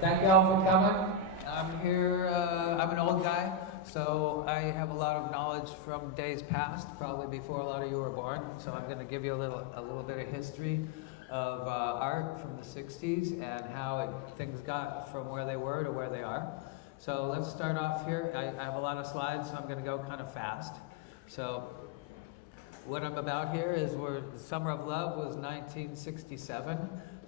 Thank you all for coming. I'm here, I'm an old guy, so I have a lot of knowledge from days past, probably before a lot of you were born. So I'm going to give you a little bit of history of art from the 60s and how things got from where they were to where they are. So let's start off here. I have a lot of slides, so I'm going to go kind of fast. So what I'm about here is the Summer of Love was 1967.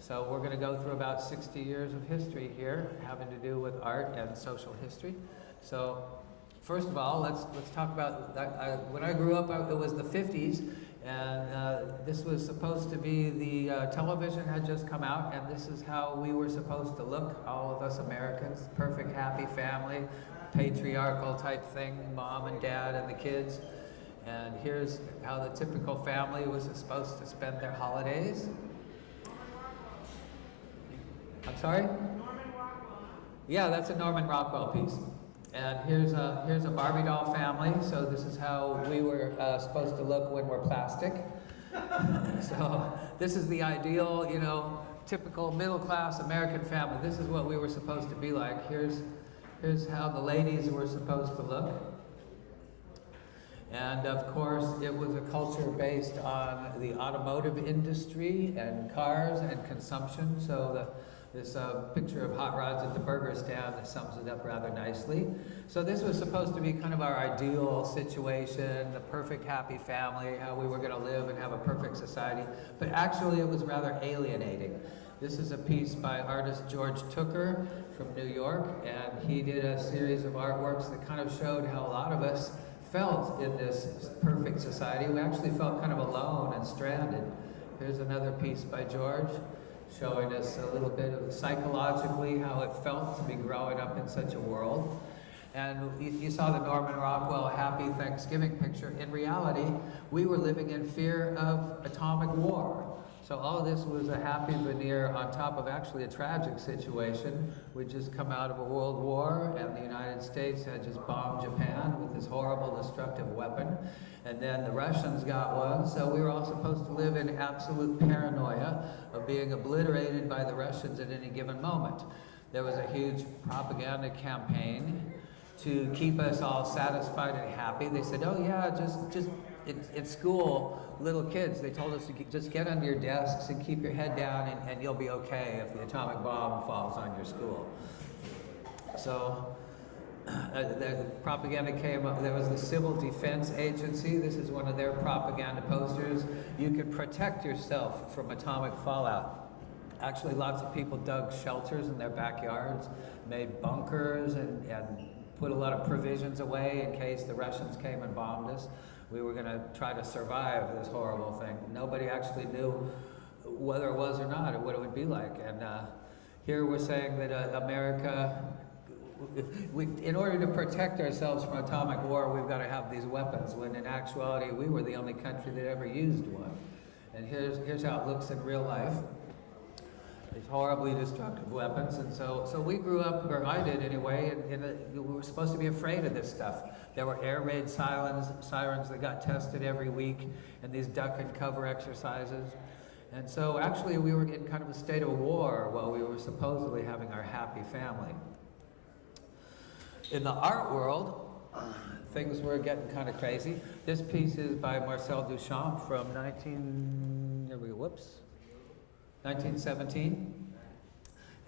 So we're going to go through about 60 years of history here, having to do with art and social history. So first of all, let's talk about when I grew up. It was the 50s, and this was supposed to be the television had just come out, and this is how we were supposed to look. All of us Americans, perfect, happy family, patriarchal type thing, mom and dad and the kids. And here's how the typical family was supposed to spend their holidays. I'm sorry? Norman Rockwell. Yeah, that's a Norman Rockwell piece. And here's a Barbie doll family. So this is how we were supposed to look when we're plastic. So this is the ideal, typical middle-class American family. This is what we were supposed to be like. Here's how the ladies were supposed to look. And of course, it was a culture based on the automotive industry and cars and consumption. So this picture of hot rods at the burger stand that sums it up rather nicely. So this was supposed to be kind of our ideal situation, the perfect happy family, how we were going to live and have a perfect society. But actually, it was rather alienating. This is a piece by artist George Tooker from New York, and he did a series of artworks that kind of showed how a lot of us felt in this perfect society. We actually felt kind of alone and stranded. Here's another piece by George, showing us a little bit of psychologically how it felt to be growing up in such a world. And you saw the Norman Rockwell Happy Thanksgiving picture. In reality, we were living in fear of atomic war. So all of this was a happy veneer on top of actually a tragic situation. We'd just come out of a world war, and the United States had just bombed Japan with this horrible destructive weapon. And then the Russians got one, so we were all supposed to live in absolute paranoia of being obliterated by the Russians at any given moment. There was a huge propaganda campaign to keep us all satisfied and happy. They said, oh yeah, just in school, little kids, they told us to just get under your desks and keep your head down and you'll be okay if the atomic bomb falls on your school. So the propaganda came up. There was the Civil Defense Agency. This is one of their propaganda posters. You can protect yourself from atomic fallout. Actually, lots of people dug shelters in their backyards, made bunkers, and put a lot of provisions away in case the Russians came and bombed us. We were going to try to survive this horrible thing. Nobody actually knew whether it was or not, or what it would be like. And here we're saying that America, in order to protect ourselves from atomic war, we've got to have these weapons, when in actuality, we were the only country that ever used one. And here's how it looks in real life. These horribly destructive weapons. And so we grew up, or I did anyway, and we were supposed to be afraid of this stuff. There were air raid sirens that got tested every week, and these duck and cover exercises. And so actually we were in kind of a state of war while we were supposedly having our happy family. In the art world, things were getting kind of crazy. This piece is by Marcel Duchamp from 1917.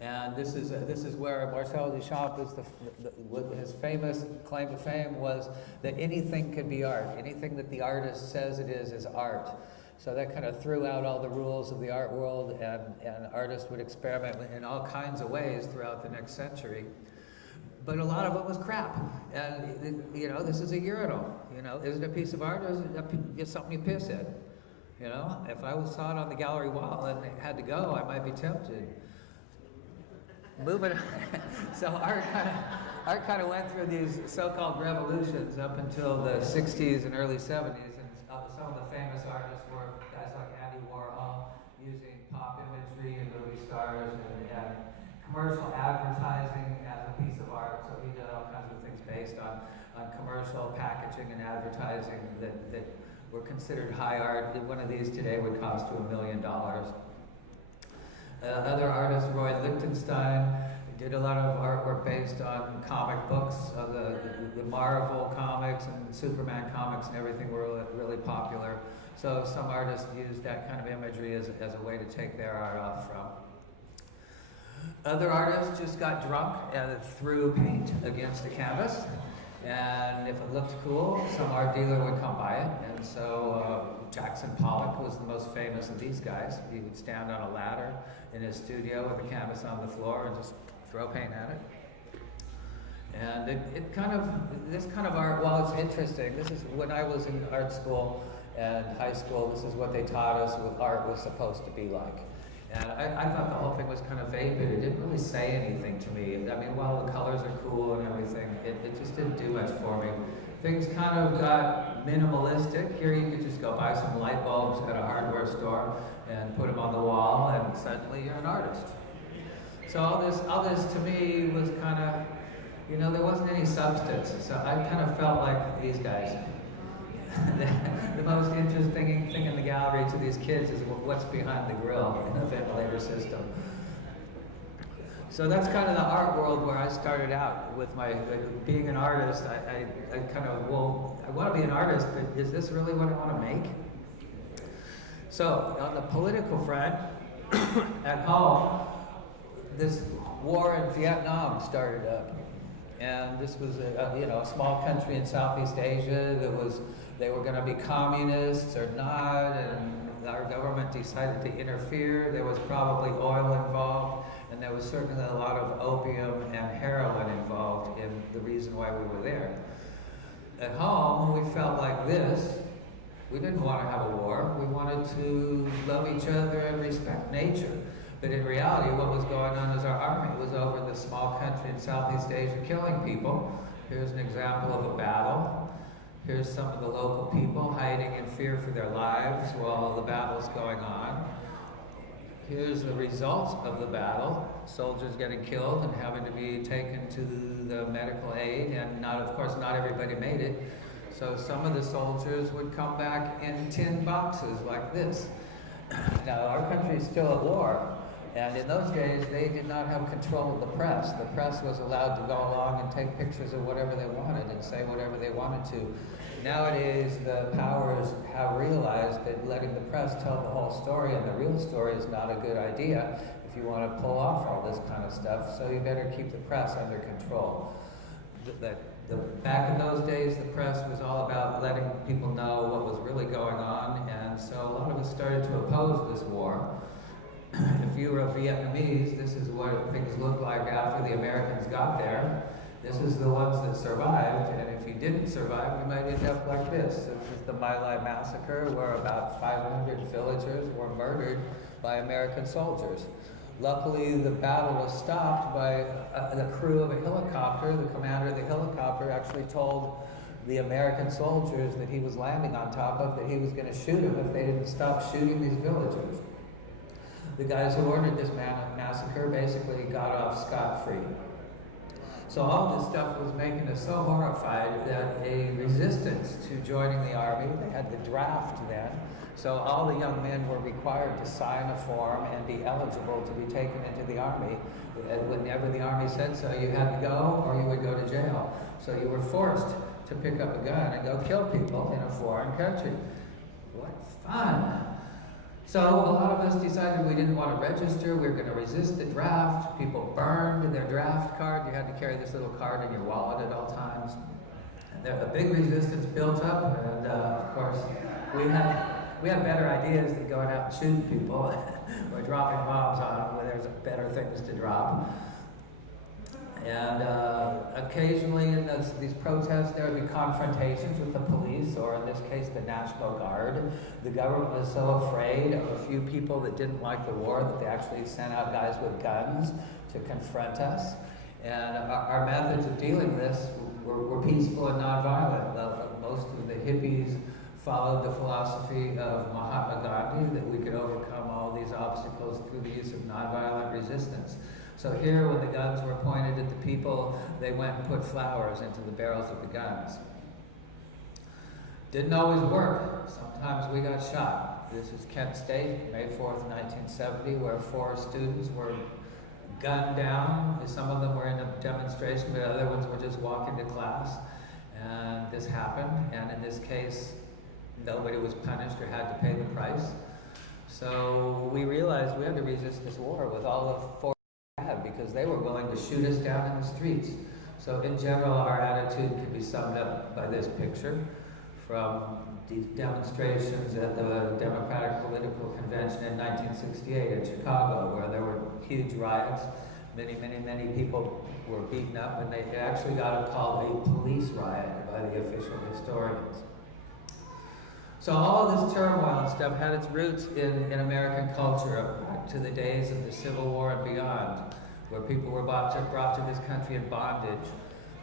And this is where Marcel Duchamp is his famous claim to fame was that anything could be art. Anything that the artist says it is art. So that kind of threw out all the rules of the art world, and artists would experiment in all kinds of ways throughout the next century. But a lot of it was crap. And this is a urinal. Is it a piece of art, or is it something you piss in? If I saw it on the gallery wall and it had to go, I might be tempted. Moving on. So art kind of went through these so-called revolutions up until the 60s and early 70s. And some of the famous artists were guys like Andy Warhol, using pop imagery and movie stars and commercial advertising as a piece of art. So he did all kinds of things based on commercial packaging and advertising that were considered high art. One of these today would cost you $1 million. Other artists, Roy Lichtenstein, Did a lot of artwork based on comic books. The Marvel comics and Superman comics and everything were really popular. So some artists used that kind of imagery as a way to take their art off from. Other artists just got drunk and threw paint against the canvas. And if it looked cool, some art dealer would come by it. And so Jackson Pollock was the most famous of these guys. He would stand on a ladder in his studio with the canvas on the floor and just throw paint at it. And this kind of art, well, it's interesting. This is when I was in art school and high school, this is what they taught us what art was supposed to be like. And I thought the whole thing was kind of vapid. It didn't really say anything to me. I mean, while the colors are cool and everything, it just didn't do much for me. Things kind of got minimalistic. Here you could just go buy some light bulbs at a hardware store and put them on the wall, and suddenly you're an artist. So all this to me was kind of, there wasn't any substance. So I kind of felt like these guys. The most interesting thing in the gallery to these kids is what's behind the grill in the ventilator system. So that's kind of the art world where I started out with being an artist. I kind of, I want to be an artist, but is this really what I want to make? So on the political front, at home, this war in Vietnam started up. And this was a small country in Southeast Asia they were going to be communists or not, and our government decided to interfere. There was probably oil involved, and there was certainly a lot of opium and heroin involved in the reason why we were there. At home, we felt like this. We didn't want to have a war. We wanted to love each other and respect nature. But in reality, what was going on is our army was over this small country in Southeast Asia killing people. Here's an example of a battle. Here's some of the local people hiding in fear for their lives while the battle's going on. Here's the results of the battle. Soldiers getting killed and having to be taken to the medical aid, and of course, not everybody made it. So some of the soldiers would come back in tin boxes like this. Now, our country is still at war. And in those days, they did not have control of the press. The press was allowed to go along and take pictures of whatever they wanted and say whatever they wanted to. Nowadays, the powers have realized that letting the press tell the whole story and the real story is not a good idea if you want to pull off all this kind of stuff. So you better keep the press under control. Back in those days, the press was all about letting people know what was really going on. And so a lot of us started to oppose this war. If you were a Vietnamese, this is what things looked like after the Americans got there. This is the ones that survived, and if you didn't survive, you might end up like this. This is the My Lai massacre, where about 500 villagers were murdered by American soldiers. Luckily, the battle was stopped by the crew of a helicopter. The commander of the helicopter actually told the American soldiers that he was landing on top of that he was going to shoot them if they didn't stop shooting these villagers. The guys who ordered this massacre basically got off scot-free. So all this stuff was making us so horrified that a resistance to joining the army, they had the draft then, so all the young men were required to sign a form and be eligible to be taken into the army. Whenever the army said so, you had to go or you would go to jail. So you were forced to pick up a gun and go kill people in a foreign country. What fun! So a lot of us decided we didn't want to register. We were going to resist the draft. People burned their draft card. You had to carry this little card in your wallet at all times. And a big resistance built up, and of course, we had better ideas than going out and shooting people or dropping bombs on them where there's better things to drop. And occasionally in these protests, there would be confrontations with the police, or in this case, the National Guard. The government was so afraid of a few people that didn't like the war that they actually sent out guys with guns to confront us. And our methods of dealing with this were peaceful and nonviolent. Most of the hippies followed the philosophy of Mahatma Gandhi, that we could overcome all these obstacles through the use of nonviolent resistance. So here, when the guns were pointed at the people, they went and put flowers into the barrels of the guns. Didn't always work. Sometimes we got shot. This is Kent State, May 4th, 1970, where 4 students were gunned down. Some of them were in a demonstration, but other ones were just walking to class. And this happened, and in this case, nobody was punished or had to pay the price. So we realized we had to resist this war with all the force we had, because they were willing to shoot us down in the streets. So in general, our attitude can be summed up by this picture from these demonstrations at the Democratic Political Convention in 1968 in Chicago, where there were huge riots. Many people were beaten up, and they actually got called a police riot by the official historians. So all of this turmoil and stuff had its roots in American culture back to the days of the Civil War and beyond, where people were brought to this country in bondage.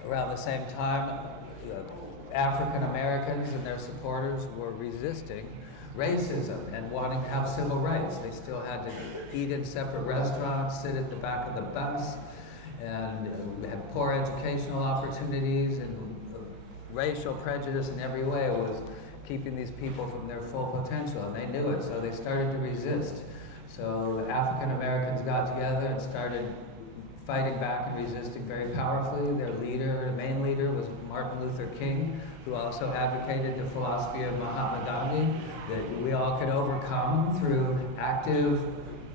Around the same time, African Americans and their supporters were resisting racism and wanting to have civil rights. They still had to eat in separate restaurants, sit at the back of the bus, and had poor educational opportunities, and racial prejudice in every way was keeping these people from their full potential, and they knew it, so they started to resist. So the African Americans got together and started fighting back and resisting very powerfully. Their main leader was Martin Luther King, who also advocated the philosophy of Mahatma Gandhi, that we all could overcome through active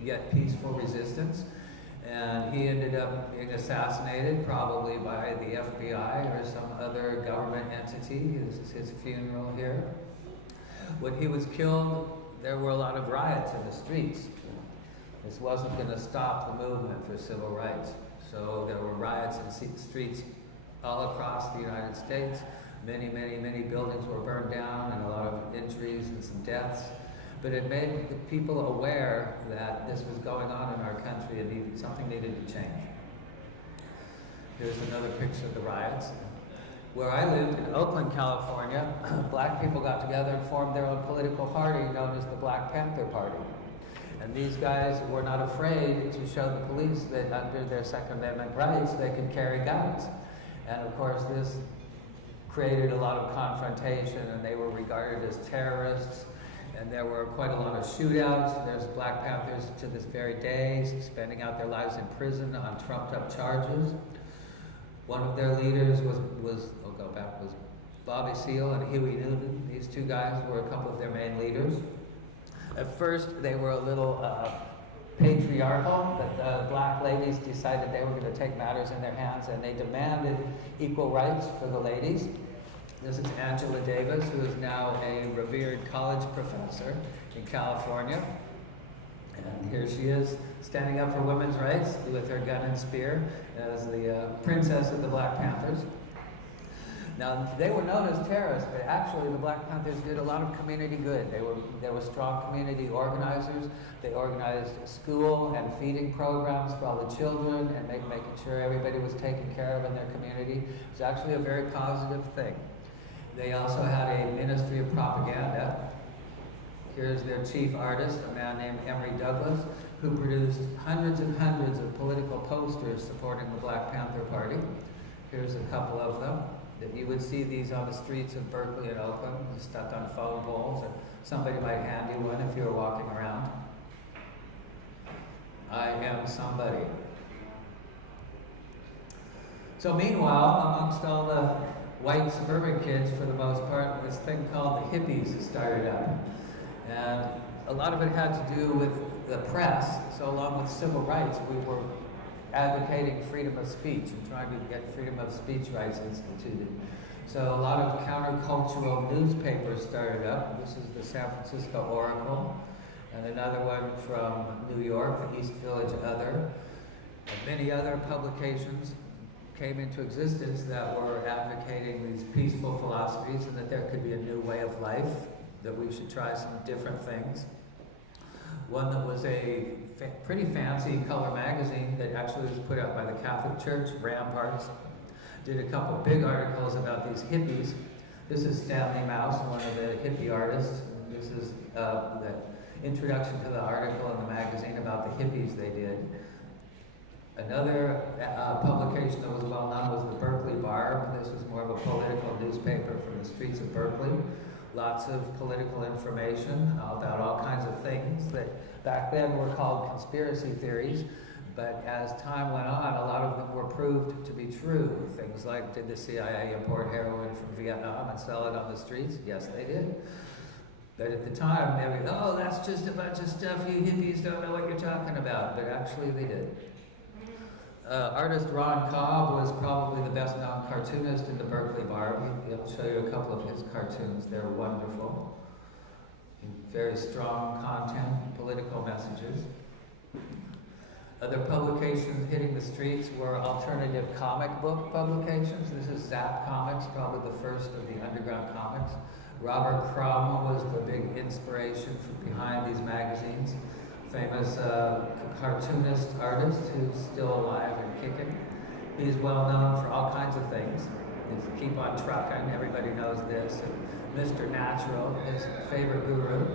yet peaceful resistance. And he ended up being assassinated, probably by the FBI or some other government entity. This is his funeral here. When he was killed, there were a lot of riots in the streets. This wasn't going to stop the movement for civil rights. So there were riots in streets all across the United States. Many buildings were burned down, and a lot of injuries and some deaths. But it made the people aware that this was going on in our country and something needed to change. Here's another picture of the riots. Where I lived in Oakland, California, black people got together and formed their own political party known as the Black Panther Party. And these guys were not afraid to show the police that under their Second Amendment rights, they could carry guns. And of course, this created a lot of confrontation, and they were regarded as terrorists. And there were quite a lot of shootouts. There's Black Panthers to this very day, spending out their lives in prison on trumped-up charges. One of their leaders was Bobby Seale and Huey Newton. These two guys were a couple of their main leaders. At first, they were a little patriarchal, but the black ladies decided they were going to take matters in their hands, and they demanded equal rights for the ladies. This is Angela Davis, who is now a revered college professor in California. And here she is, standing up for women's rights with her gun and spear as the princess of the Black Panthers. Now, they were known as terrorists, but actually the Black Panthers did a lot of community good. They were strong community organizers. They organized school and feeding programs for all the children and making sure everybody was taken care of in their community. It was actually a very positive thing. They also had a ministry of propaganda. Here's their chief artist, a man named Emory Douglas, who produced hundreds and hundreds of political posters supporting the Black Panther Party. Here's a couple of them. That you would see these on the streets of Berkeley and Oakland, stuck on phone poles, or somebody might hand you one if you were walking around. I am somebody. So meanwhile, amongst all the white suburban kids, for the most part, this thing called the hippies started up. And a lot of it had to do with the press. So along with civil rights, we were advocating freedom of speech and trying to get freedom of speech rights instituted. So a lot of countercultural newspapers started up. This is the San Francisco Oracle, and another one from New York, the East Village Other. And many other publications came into existence that were advocating these peaceful philosophies and that there could be a new way of life, that we should try some different things. One that was a pretty fancy color magazine that actually was put out by the Catholic Church, Ramparts, did a couple big articles about these hippies. This is Stanley Mouse, one of the hippie artists. This is the introduction to the article in the magazine about the hippies they did. Another publication that was well known was the Berkeley Bar. This was more of a political newspaper from the streets of Berkeley. Lots of political information about all kinds of things that back then were called conspiracy theories, But as time went on, a lot of them were proved to be true. Things like, did the CIA import heroin from Vietnam and sell it on the streets? Yes, they did. But at the time, they were, oh, that's just a bunch of stuff, you hippies don't know what you're talking about. But actually, they did. Artist Ron Cobb was probably the best known cartoonist in the Berkeley Bar. I'll show you a couple of his cartoons. They're wonderful. Very strong content, political messages. Other publications hitting the streets were alternative comic book publications. This is Zap Comics, probably the first of the underground comics. Robert Crumb was the big inspiration behind these magazines. Famous cartoonist artist who's still alive and kicking. He's well known for all kinds of things. His Keep on Truckin', everybody knows this. And Mr. Natural, his favorite guru.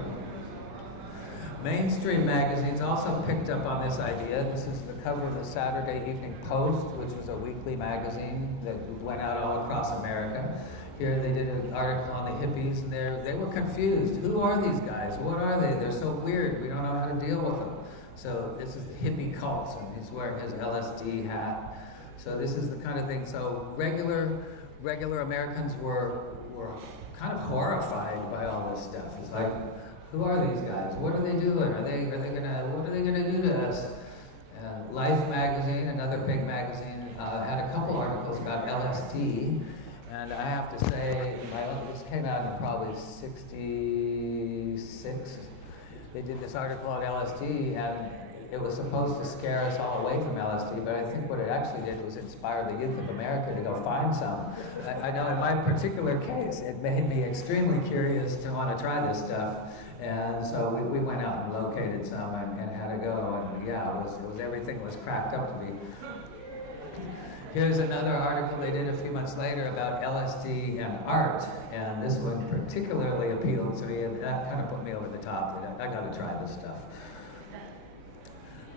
Mainstream magazines also picked up on this idea. This is the cover of the Saturday Evening Post, which was a weekly magazine that went out all across America. Here they did an article on the hippies, and they were confused. Who are these guys? What are they? They're so weird. We don't know how to deal with them. So this is the hippie cults, and he's wearing his LSD hat. So this is the kind of thing. So regular Americans were kind of horrified by all this stuff. It's like, who are these guys? What are they doing? What are they gonna do to us? Life magazine, another big magazine, had a couple articles about LSD, and I have to say, this came out in probably '66. They did this article on LSD, and it was supposed to scare us all away from LSD, but I think what it actually did was inspire the youth of America to go find some. I know in my particular case, it made me extremely curious to want to try this stuff. And so we went out and located some and had a go, and yeah, it was everything it was cracked up to be. Here's another article they did a few months later about LSD and art, and this one particularly appealed to me, and that kind of put me over the top. I got to try this stuff.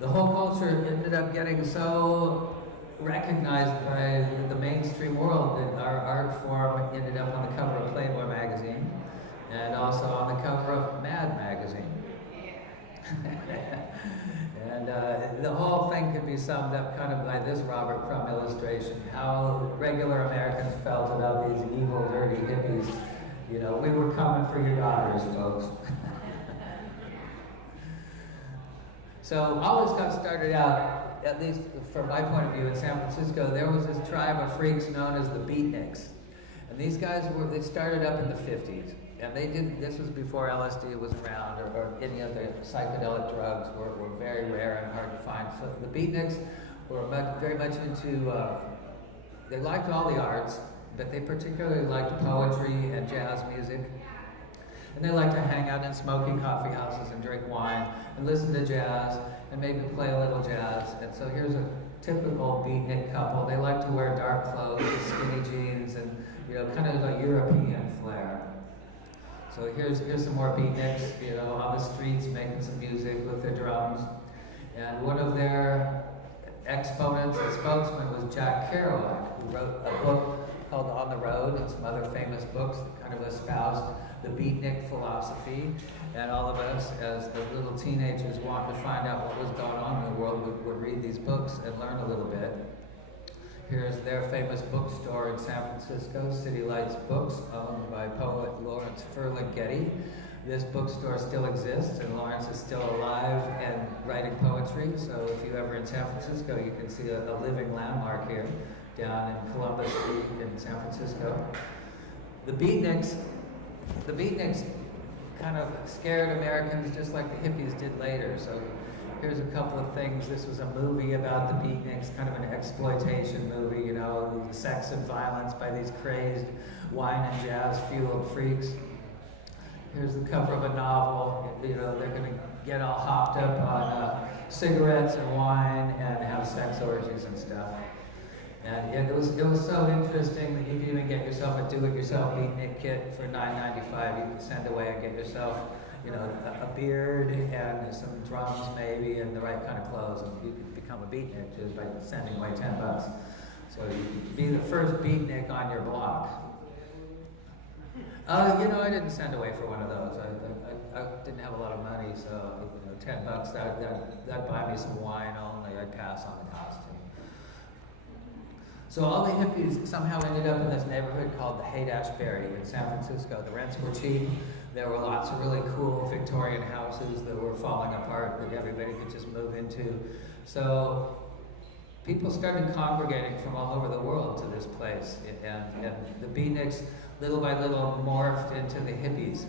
The whole culture ended up getting so recognized by the mainstream world that our art form ended up on the cover of Playboy magazine, and also on the cover of Mad magazine. And the whole thing could be summed up kind of by this Robert Crumb illustration, how regular Americans felt about these evil, dirty hippies. You know, we were coming for your daughters, folks. So all this got started out, at least from my point of view, in San Francisco. There was this tribe of freaks known as the Beatniks. And these guys they started up in the 50s. And this was before LSD was around, or any of the psychedelic drugs were very rare and hard to find. So the Beatniks were very much into, they liked all the arts, but they particularly liked poetry and jazz music. And they liked to hang out in smoky coffee houses and drink wine and listen to jazz and maybe play a little jazz. And so here's a typical beatnik couple. They like to wear dark clothes, skinny jeans, and kind of a European flair. So here's some more beatniks, on the streets making some music with their drums. And one of their exponents and spokesmen was Jack Kerouac, who wrote a book called On the Road and some other famous books that kind of espoused the beatnik philosophy. And all of us, as little teenagers, wanted to find out what was going on in the world, would read these books and learn a little bit. Here's their famous bookstore in San Francisco, City Lights Books, owned by poet Lawrence Ferlinghetti. This bookstore still exists, and Lawrence is still alive and writing poetry. So if you're ever in San Francisco, you can see a living landmark here, down in Columbus Street in San Francisco. The Beatniks kind of scared Americans just like the hippies did later. So here's a couple of things. This was a movie about the Beatniks, kind of an exploitation movie, sex and violence by these crazed wine and jazz-fueled freaks. Here's the cover of a novel. They're going to get all hopped up on cigarettes and wine and have sex orgies and stuff. And it was so interesting that you could even get yourself a do-it-yourself beatnik kit for $9.95. You could send away and get yourself a beard and some drums maybe and the right kind of clothes, and you could become a beatnik just by sending away $10. So you could be the first beatnik on your block. You know, I didn't send away for one of those. I didn't have a lot of money, so you know, $10 that'd buy me some wine only. I'd pass on the costume. So all the hippies somehow ended up in this neighborhood called the Haight-Ashbury in San Francisco. The rents were cheap. There were lots of really cool Victorian houses that were falling apart that everybody could just move into. So people started congregating from all over the world to this place, and the beatniks little by little morphed into the hippies.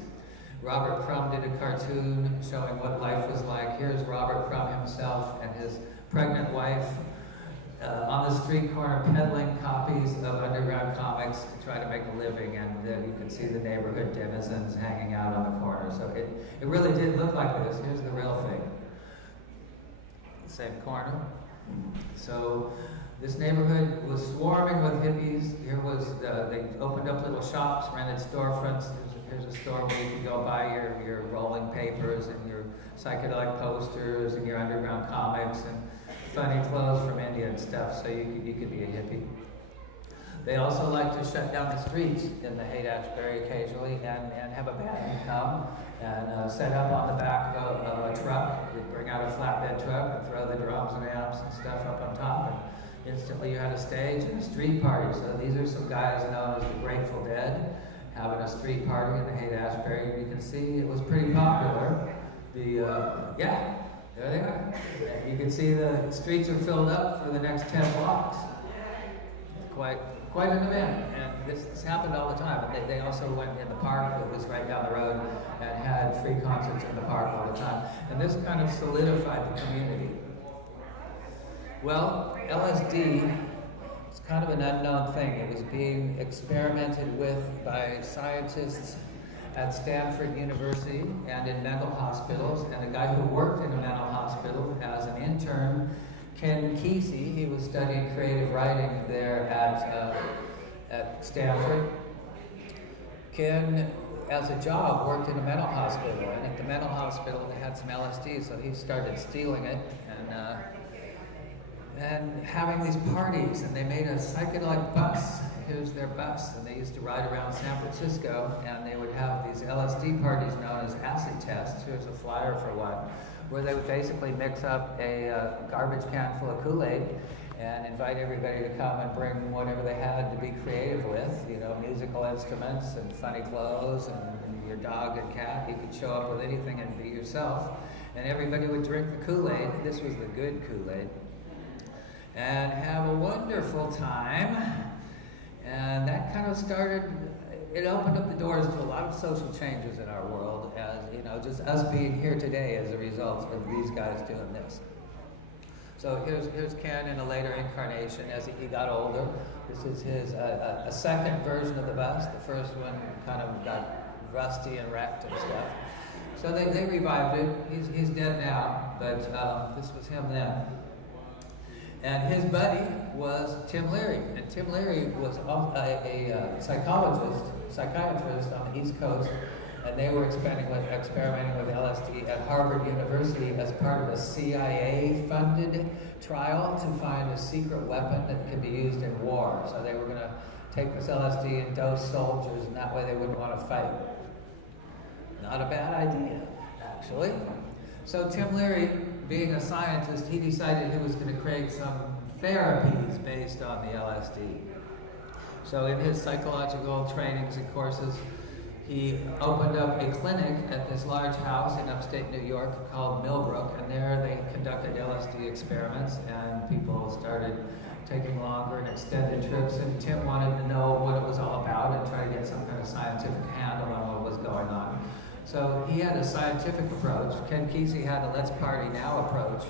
Robert Crumb did a cartoon showing what life was like. Here's Robert Crumb himself and his pregnant wife on the street corner peddling copies of underground comics to try to make a living, and then you can see the neighborhood denizens hanging out on the corner. So it really did look like this. Here's the real thing. Same corner. So this neighborhood was swarming with hippies. Here was, they opened up little shops, rented storefronts. Here's a store where you can go buy your rolling papers and your psychedelic posters and your underground comics and funny clothes from India and stuff, so you could be a hippie. They also like to shut down the streets in the Haight-Ashbury occasionally and have a band come and set up on the back of a truck. They'd bring out a flatbed truck and throw the drums and amps and stuff up on top, and instantly you had a stage and a street party. So these are some guys known as the Grateful Dead having a street party in the Haight-Ashbury. You can see it was pretty popular. Yeah, there they are. You can see the streets are filled up for the next 10 blocks. Quite an event, and this happened all the time. And they also went in the park that was right down the road and had free concerts in the park all the time. And this kind of solidified the community. Well, LSD is kind of an unknown thing. It was being experimented with by scientists at Stanford University and in mental hospitals, and a guy who worked in a mental hospital as an intern, Ken Kesey. He was studying creative writing there at Stanford. Ken, as a job, worked in a mental hospital, and at the mental hospital they had some LSD, so he started stealing it and having these parties, and they made a psychedelic bus. Here's their bus, and they used to ride around San Francisco, and they would have these LSD parties known as acid tests. Here's a flyer for one, where they would basically mix up a garbage can full of Kool-Aid and invite everybody to come and bring whatever they had to be creative with, you know, musical instruments and funny clothes and your dog and cat. You could show up with anything and be yourself, and everybody would drink the Kool-Aid. This was the good Kool-Aid, and have a wonderful time. And that kind of started, it opened up the doors to a lot of social changes in our world, as, you know, just us being here today as a result of these guys doing this. So here's Ken in a later incarnation as he got older. This is his a second version of the bus. The first one kind of got rusty and wrecked and stuff. So they revived it. He's dead now, but this was him then. And his buddy was Tim Leary, and Tim Leary was a psychiatrist on the East Coast, and they were experimenting with LSD at Harvard University as part of a CIA-funded trial to find a secret weapon that could be used in war. So they were going to take this LSD and dose soldiers, and that way they wouldn't want to fight. Not a bad idea, actually. So Tim Leary, being a scientist, he decided he was going to create some therapies based on the LSD. So in his psychological trainings and courses, he opened up a clinic at this large house in upstate New York called Millbrook, and there they conducted LSD experiments, and people started taking longer and extended trips, and Tim wanted to know what it was all about and try to get some kind of scientific handle on what was going on. So he had a scientific approach. Ken Kesey had a let's party now approach.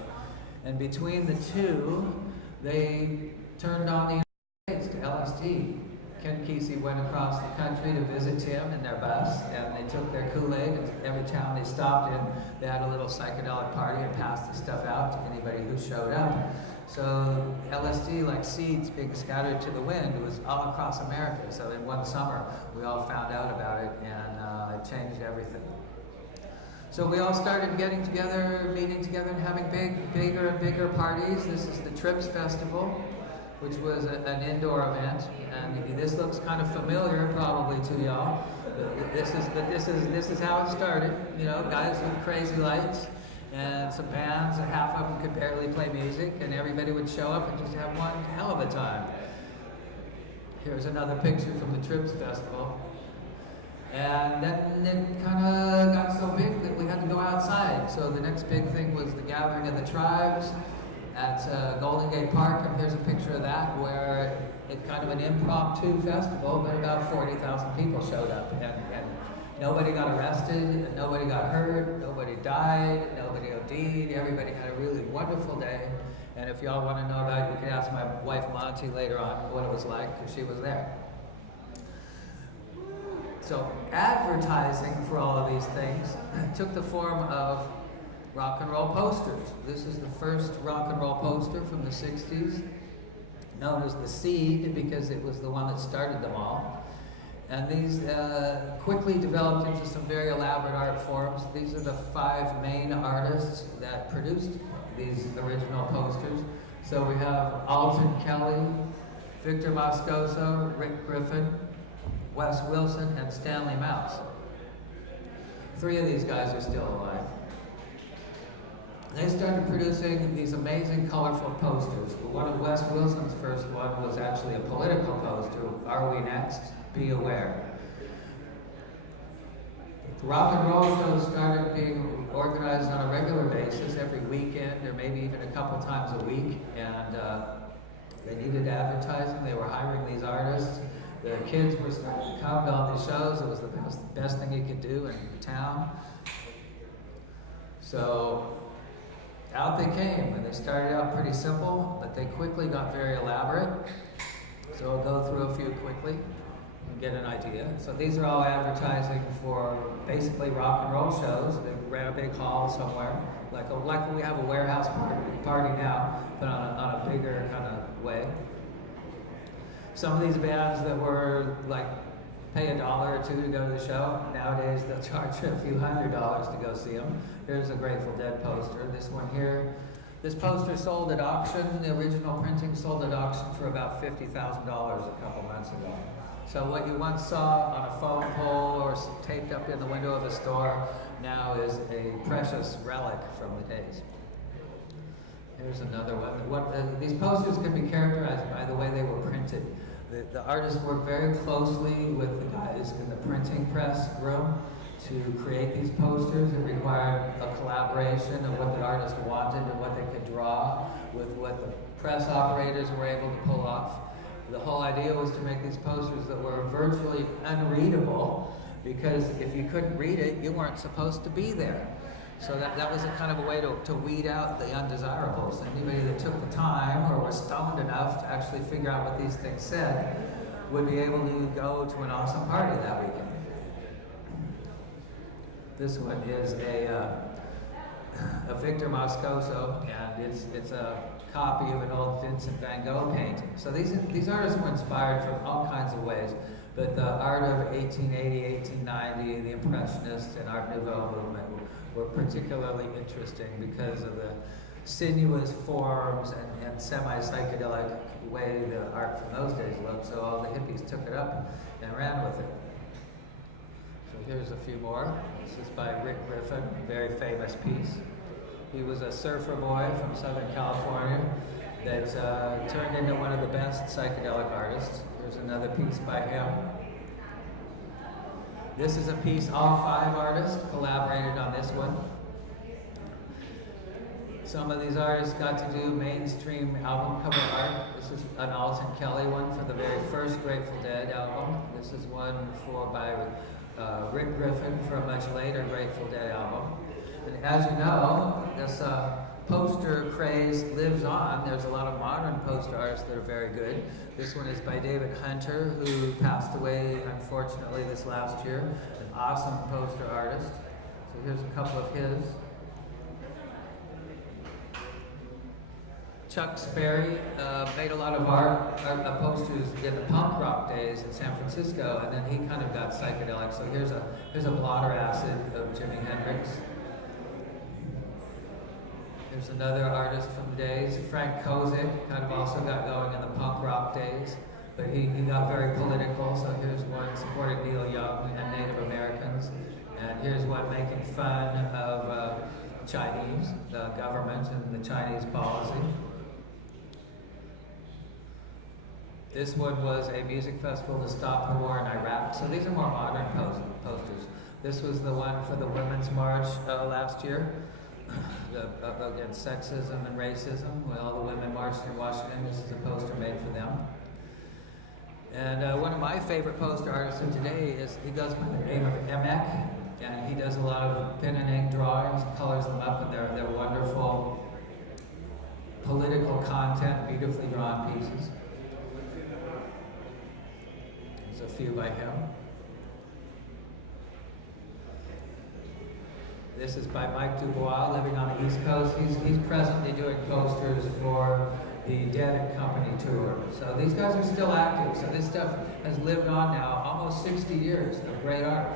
And between the two, they turned on the United States to LSD. Ken Kesey went across the country to visit Tim in their bus, and they took their Kool-Aid, and every town they stopped in, they had a little psychedelic party and passed the stuff out to anybody who showed up. So LSD, like seeds being scattered to the wind, was all across America. So in one summer, we all found out about it, and it changed everything. So we all started getting together, meeting together, and having bigger and bigger parties. This is the Trips Festival. which was an indoor event, and this looks kind of familiar probably to y'all. This is how it started. You know, guys with crazy lights and some bands, and half of them could barely play music, and everybody would show up and just have one hell of a time. Here's another picture from the Trips Festival. And then it kind of got so big that we had to go outside. So the next big thing was the Gathering of the Tribes at Golden Gate Park, and here's a picture of that where it's kind of an impromptu festival, but about 40,000 people showed up, and nobody got arrested, nobody got hurt, nobody died, nobody OD'd, everybody had a really wonderful day. And if y'all want to know about it, you can ask my wife Monty later on what it was like, because she was there. So advertising for all of these things took the form of rock and roll posters. This is the first rock and roll poster from the 60s, known as the Seed, because it was the one that started them all. And these quickly developed into some very elaborate art forms. These are the 5 main artists that produced these original posters. So we have Alton Kelly, Victor Moscoso, Rick Griffin, Wes Wilson, and Stanley Mouse. 3 of these guys are still alive. They started producing these amazing, colorful posters. One of Wes Wilson's first one was actually a political poster, "Are We Next? Be Aware." Rock and roll shows started being organized on a regular basis every weekend, or maybe even a couple times a week, and they needed advertising. They were hiring these artists. The kids were starting to come to all these shows. It was the best thing you could do in town. So out they came, and they started out pretty simple, but they quickly got very elaborate. So I'll go through a few quickly and get an idea. So these are all advertising for basically rock and roll shows. They ran a big hall somewhere, like we have a warehouse party now, but on a bigger kind of way. Some of these bands that were like pay $1 or $2 to go to the show, nowadays they'll charge you a few $100s to go see them. Here's a Grateful Dead poster. This one here, this poster sold at auction. The original printing sold at auction for about $50,000 a couple months ago. So what you once saw on a phone pole or taped up in the window of a store now is a precious relic from the days. Here's another one. These posters can be characterized by the way they were printed. The artists worked very closely with the guys in the printing press room to create these posters. It required a collaboration of what the artist wanted and what they could draw with what the press operators were able to pull off. The whole idea was to make these posters that were virtually unreadable, because if you couldn't read it, you weren't supposed to be there. So that was a kind of a way to weed out the undesirables. Anybody that took the time or was stoned enough to actually figure out what these things said would be able to go to an awesome party that weekend. This one is a Victor Moscoso, and it's a copy of an old Vincent van Gogh painting. So these artists were inspired from all kinds of ways, but the art of 1880, 1890, the Impressionists and Art Nouveau movement were particularly interesting because of the sinuous forms and semi-psychedelic way the art from those days looked. So all the hippies took it up and ran with it. So here's a few more. This is by Rick Griffin, a very famous piece. He was a surfer boy from Southern California that turned into one of the best psychedelic artists. Here's another piece by him. This is a piece all 5 artists collaborated on this one. Some of these artists got to do mainstream album cover art. This is an Alton Kelly one for the very first Grateful Dead album. This is one by Rick Griffin for a much later Grateful Dead album. And as you know, this poster craze lives on. There's a lot of modern poster artists that are very good. This one is by David Hunter, who passed away, unfortunately, this last year. An awesome poster artist. So here's a couple of his. Chuck Sperry made a lot of art posters in the punk rock days in San Francisco, and then he kind of got psychedelic. So here's a blotter acid of Jimi Hendrix. Here's another artist from the days, Frank Kozik, kind of also got going in the punk rock days, but he got very political, so here's one supporting Neil Young and Native Americans, and here's one making fun of Chinese, the government and the Chinese policy. This one was a music festival to stop the war in Iraq, so these are more modern posters. This was the one for the Women's March last year. Against sexism and racism, when all the women marched in Washington. This is a poster made for them. And one of my favorite poster artists of today is, he goes by the name of Emek, and he does a lot of pen and ink drawings, colors them up, and they're wonderful political content, beautifully drawn pieces. There's a few by him. This is by Mike Dubois, living on the East Coast. He's presently doing posters for the Dead and Company tour. So these guys are still active. So this stuff has lived on now almost 60 years of great art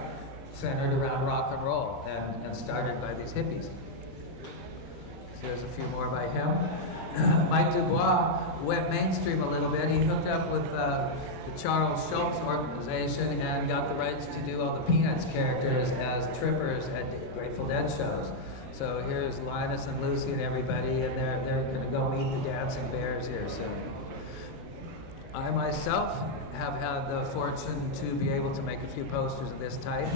centered around rock and roll and started by these hippies. So there's a few more by him. Mike Dubois went mainstream a little bit. He hooked up with the Charles Schultz organization and got the rights to do all the Peanuts characters as trippers at Grateful Dead shows. So here's Linus and Lucy and everybody, and they're going to go meet the dancing bears here soon. I myself have had the fortune to be able to make a few posters of this type.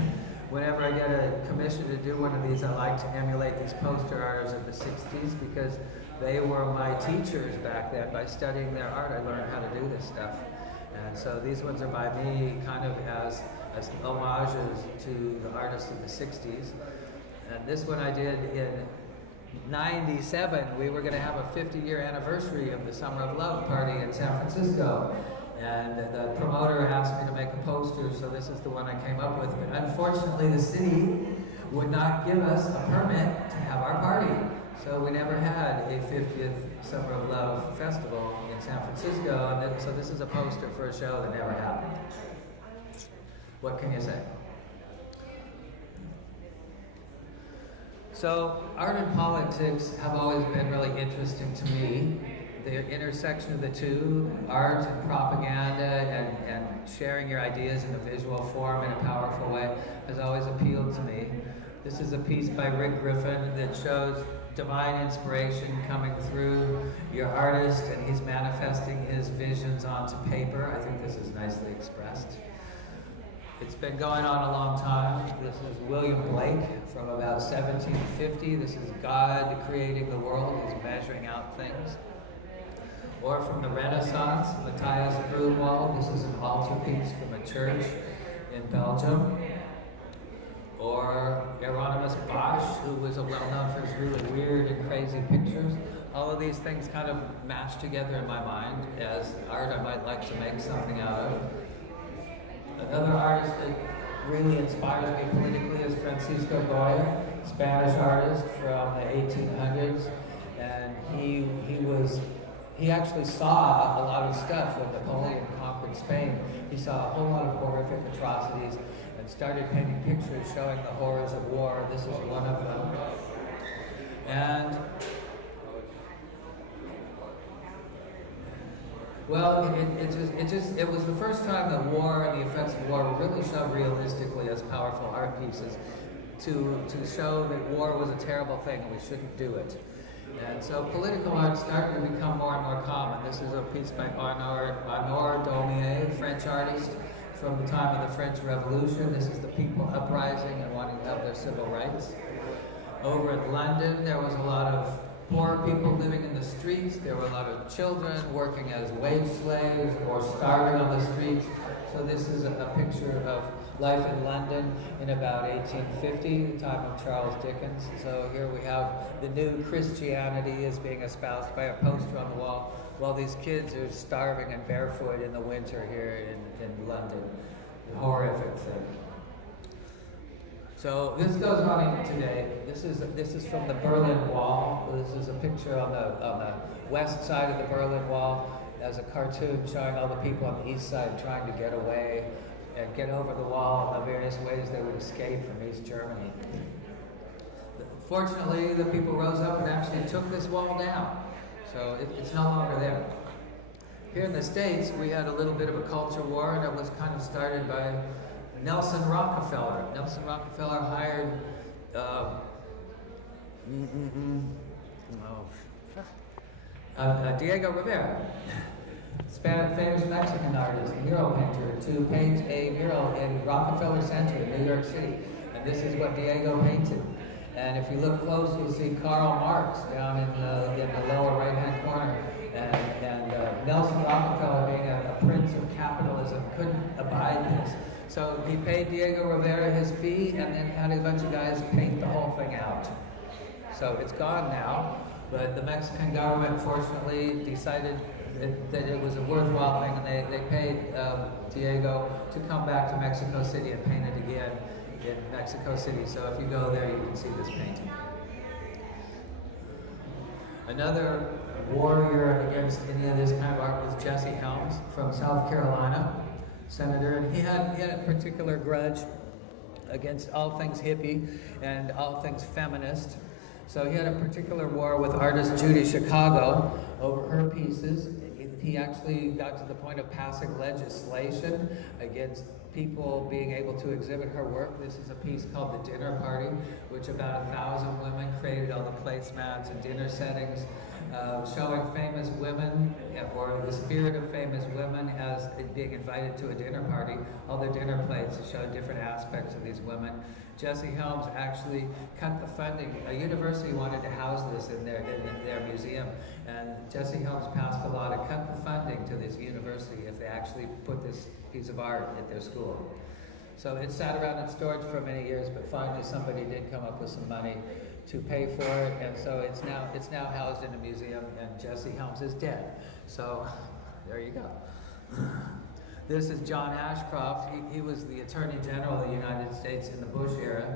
Whenever I get a commission to do one of these, I like to emulate these poster artists of the 60s because they were my teachers back then. By studying their art, I learned how to do this stuff. And so these ones are by me kind of as homages to the artists of the 60s. And this one I did in 97. We were going to have a 50-year anniversary of the Summer of Love party in San Francisco. And the promoter asked me to make a poster, so this is the one I came up with. But unfortunately, the city would not give us a permit to have our party. So we never had a 50th Summer of Love festival in San Francisco. And so this is a poster for a show that never happened. What can you say? So art and politics have always been really interesting to me. The intersection of the two, art and propaganda and sharing your ideas in a visual form in a powerful way, has always appealed to me. This is a piece by Rick Griffin that shows divine inspiration coming through your artist, and he's manifesting his visions onto paper. I think this is nicely expressed. It's been going on a long time. This is William Blake from about 1750. This is God creating the world. He's measuring out things. Or from the Renaissance, Matthias Grunwald. This is an altarpiece from a church in Belgium. Or Hieronymus Bosch, who was well-known for his really weird and crazy pictures. All of these things kind of match together in my mind as art I might like to make something out of. Another artist that really inspires me politically is Francisco Goya, Spanish artist from the 1800s, and he actually saw a lot of stuff when Napoleon conquered Spain. He saw a whole lot of horrific atrocities and started painting pictures showing the horrors of war. This is one of them. And well, it was the first time that war and the effects of war were really shown realistically as powerful art pieces to show that war was a terrible thing and we shouldn't do it. And so political art started to become more and more common. This is a piece by Honor Daumier, French artist from the time of the French Revolution. This is the people uprising and wanting to have their civil rights. Over in London, there was a lot of poor people living in the streets. There were a lot of children working as wage slaves or starving on the streets. So this is a picture of life in London in about 1850, the time of Charles Dickens. So here we have the new Christianity is being espoused by a poster on the wall while these kids are starving and barefoot in the winter here in London. A horrific thing. So this goes on even today. This is from the Berlin Wall. This is a picture on the west side of the Berlin Wall as a cartoon showing all the people on the east side trying to get away and get over the wall in the various ways they would escape from East Germany. Fortunately, the people rose up and actually took this wall down. So it's no longer there. Here in the States, we had a little bit of a culture war, and it was kind of started by Nelson Rockefeller. Nelson Rockefeller hired Diego Rivera, famous Mexican artist, mural painter, to paint a mural in Rockefeller Center in New York City. And this is what Diego painted. And if you look close, you'll see Karl Marx down in the lower right-hand corner. And Nelson Rockefeller, being a prince of capitalism, couldn't abide this. So he paid Diego Rivera his fee and then had a bunch of guys paint the whole thing out. So it's gone now, but the Mexican government fortunately decided that it was a worthwhile thing, and they paid Diego to come back to Mexico City and paint it again in Mexico City. So if you go there, you can see this painting. Another warrior against any of this kind of art was Jesse Helms from South Carolina, senator, and he had a particular grudge against all things hippie and all things feminist. So he had a particular war with artist Judy Chicago over her pieces. He actually got to the point of passing legislation against people being able to exhibit her work. This is a piece called The Dinner Party, which about 1,000 women created all the placemats and dinner settings, showing famous women, or the spirit of famous women as being invited to a dinner party. All the dinner plates show different aspects of these women. Jesse Helms actually cut the funding. A university wanted to house this in their museum, and Jesse Helms passed a law to cut the funding to this university if they actually put this piece of art at their school. So it sat around in storage for many years, but finally somebody did come up with some money to pay for it, and so it's now housed in a museum, and Jesse Helms is dead. So there you go. This is John Ashcroft. He was the Attorney General of the United States in the Bush era.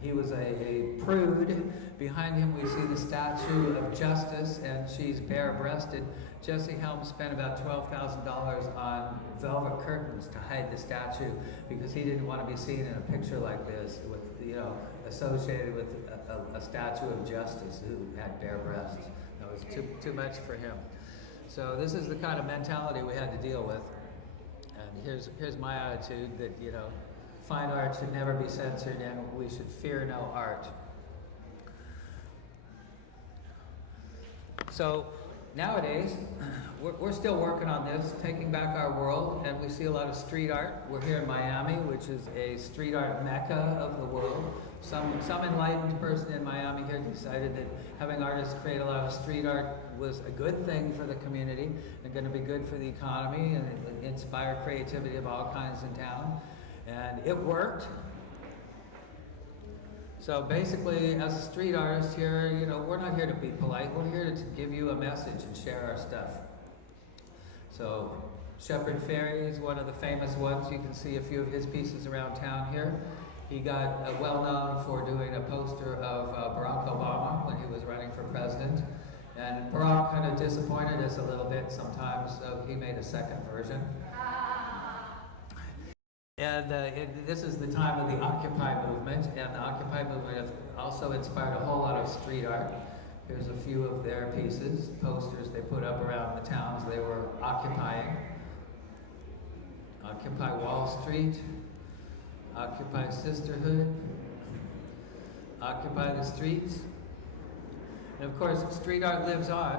He was a prude. Behind him we see the statue of Justice, and she's bare-breasted. Jesse Helms spent about $12,000 on velvet curtains to hide the statue because he didn't want to be seen in a picture like this, with, associated with a statue of Justice who had bare breasts. That was too much for him. So this is the kind of mentality we had to deal with. And here's my attitude that, fine art should never be censored, and we should fear no art. So nowadays, we're still working on this, taking back our world, and we see a lot of street art. We're here in Miami, which is a street art mecca of the world. Some enlightened person in Miami here decided that having artists create a lot of street art was a good thing for the community and going to be good for the economy and inspire creativity of all kinds in town. And it worked. So basically, as a street artist here, we're not here to be polite. We're here to give you a message and share our stuff. So Shepard Fairey is one of the famous ones. You can see a few of his pieces around town here. He got well known for doing a poster of Barack Obama when he was running for president. And Barack kind of disappointed us a little bit sometimes, so he made a second version. And this is the time of the Occupy movement, and the Occupy movement has also inspired a whole lot of street art. Here's a few of their pieces, posters they put up around the towns they were occupying. Occupy Wall Street, Occupy Sisterhood, Occupy the Streets. And of course, street art lives on.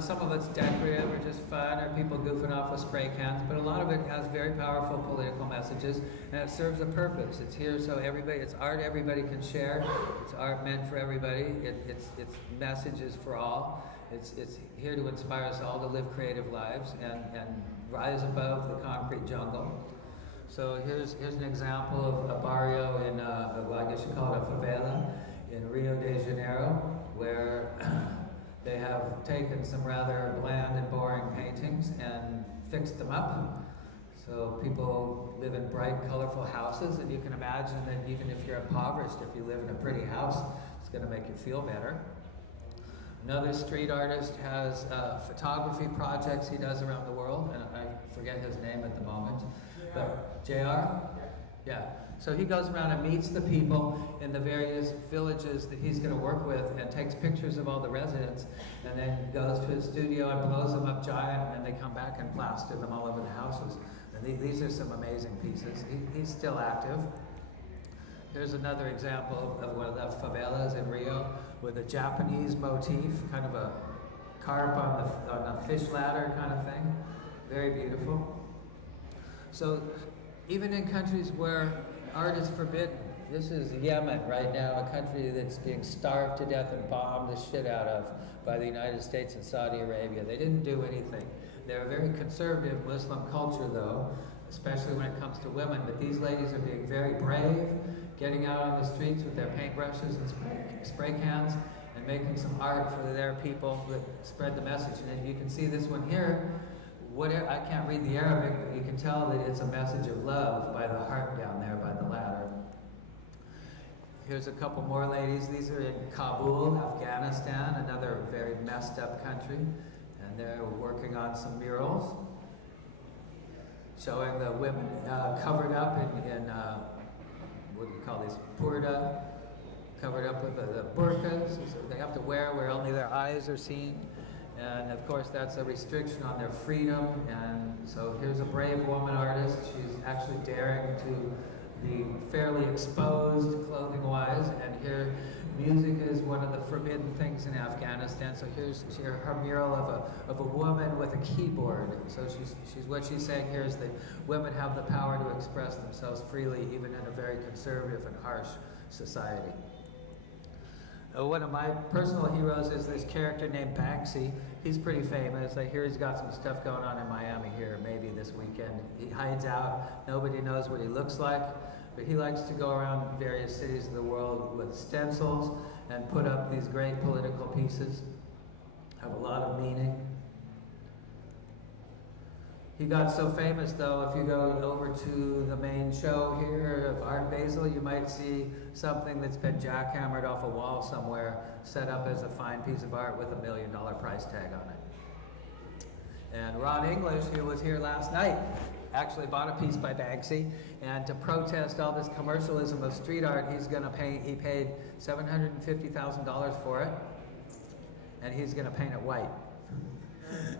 Some of it's decorative or just fun, or people goofing off with spray cans, but a lot of it has very powerful political messages, and it serves a purpose. It's here so it's art everybody can share. It's art meant for everybody. It's messages for all. It's here to inspire us all to live creative lives and rise above the concrete jungle. So here's an example of a barrio in, I guess you call it a favela, in Rio de Janeiro, where they have taken some rather bland and boring paintings and fixed them up. So people live in bright, colorful houses, and you can imagine that even if you're impoverished, if you live in a pretty house, it's going to make you feel better. Another street artist has photography projects he does around the world, and I forget his name at the moment. But JR? Yeah. So he goes around and meets the people in the various villages that he's going to work with and takes pictures of all the residents and then goes to his studio and blows them up giant, and then they come back and plaster them all over the houses. And these are some amazing pieces. He's still active. Here's another example of one of the favelas in Rio with a Japanese motif, kind of a carp on a fish ladder kind of thing. Very beautiful. So even in countries where art is forbidden, this is Yemen right now, a country that's being starved to death and bombed the shit out of by the United States and Saudi Arabia. They didn't do anything. They're a very conservative Muslim culture though, especially when it comes to women, but these ladies are being very brave, getting out on the streets with their paintbrushes and spray cans and making some art for their people that spread the message. And you can see this one here. I can't read the Arabic, but you can tell that it's a message of love by the heart down there by the ladder. Here's a couple more ladies. These are in Kabul, Afghanistan, another very messed up country. And they're working on some murals showing the women covered up in what do you call these, purda, covered up with the burqas. So they have to wear where only their eyes are seen. And of course that's a restriction on their freedom. And so here's a brave woman artist. She's actually daring to be fairly exposed clothing-wise. And here, music is one of the forbidden things in Afghanistan. So here's her mural of a woman with a keyboard. So what she's saying here is that women have the power to express themselves freely, even in a very conservative and harsh society. One of my personal heroes is this character named Banksy. He's pretty famous. I hear he's got some stuff going on in Miami here, maybe this weekend. He hides out. Nobody knows what he looks like, but he likes to go around various cities of the world with stencils and put up these great political pieces. Have a lot of meaning. He got so famous though, if you go over to the main show here of Art Basel, you might see something that's been jackhammered off a wall somewhere, set up as a fine piece of art with $1 million price tag on it. And Ron English, who was here last night, actually bought a piece by Banksy, and to protest all this commercialism of street art, he paid $750,000 for it, and he's gonna paint it white.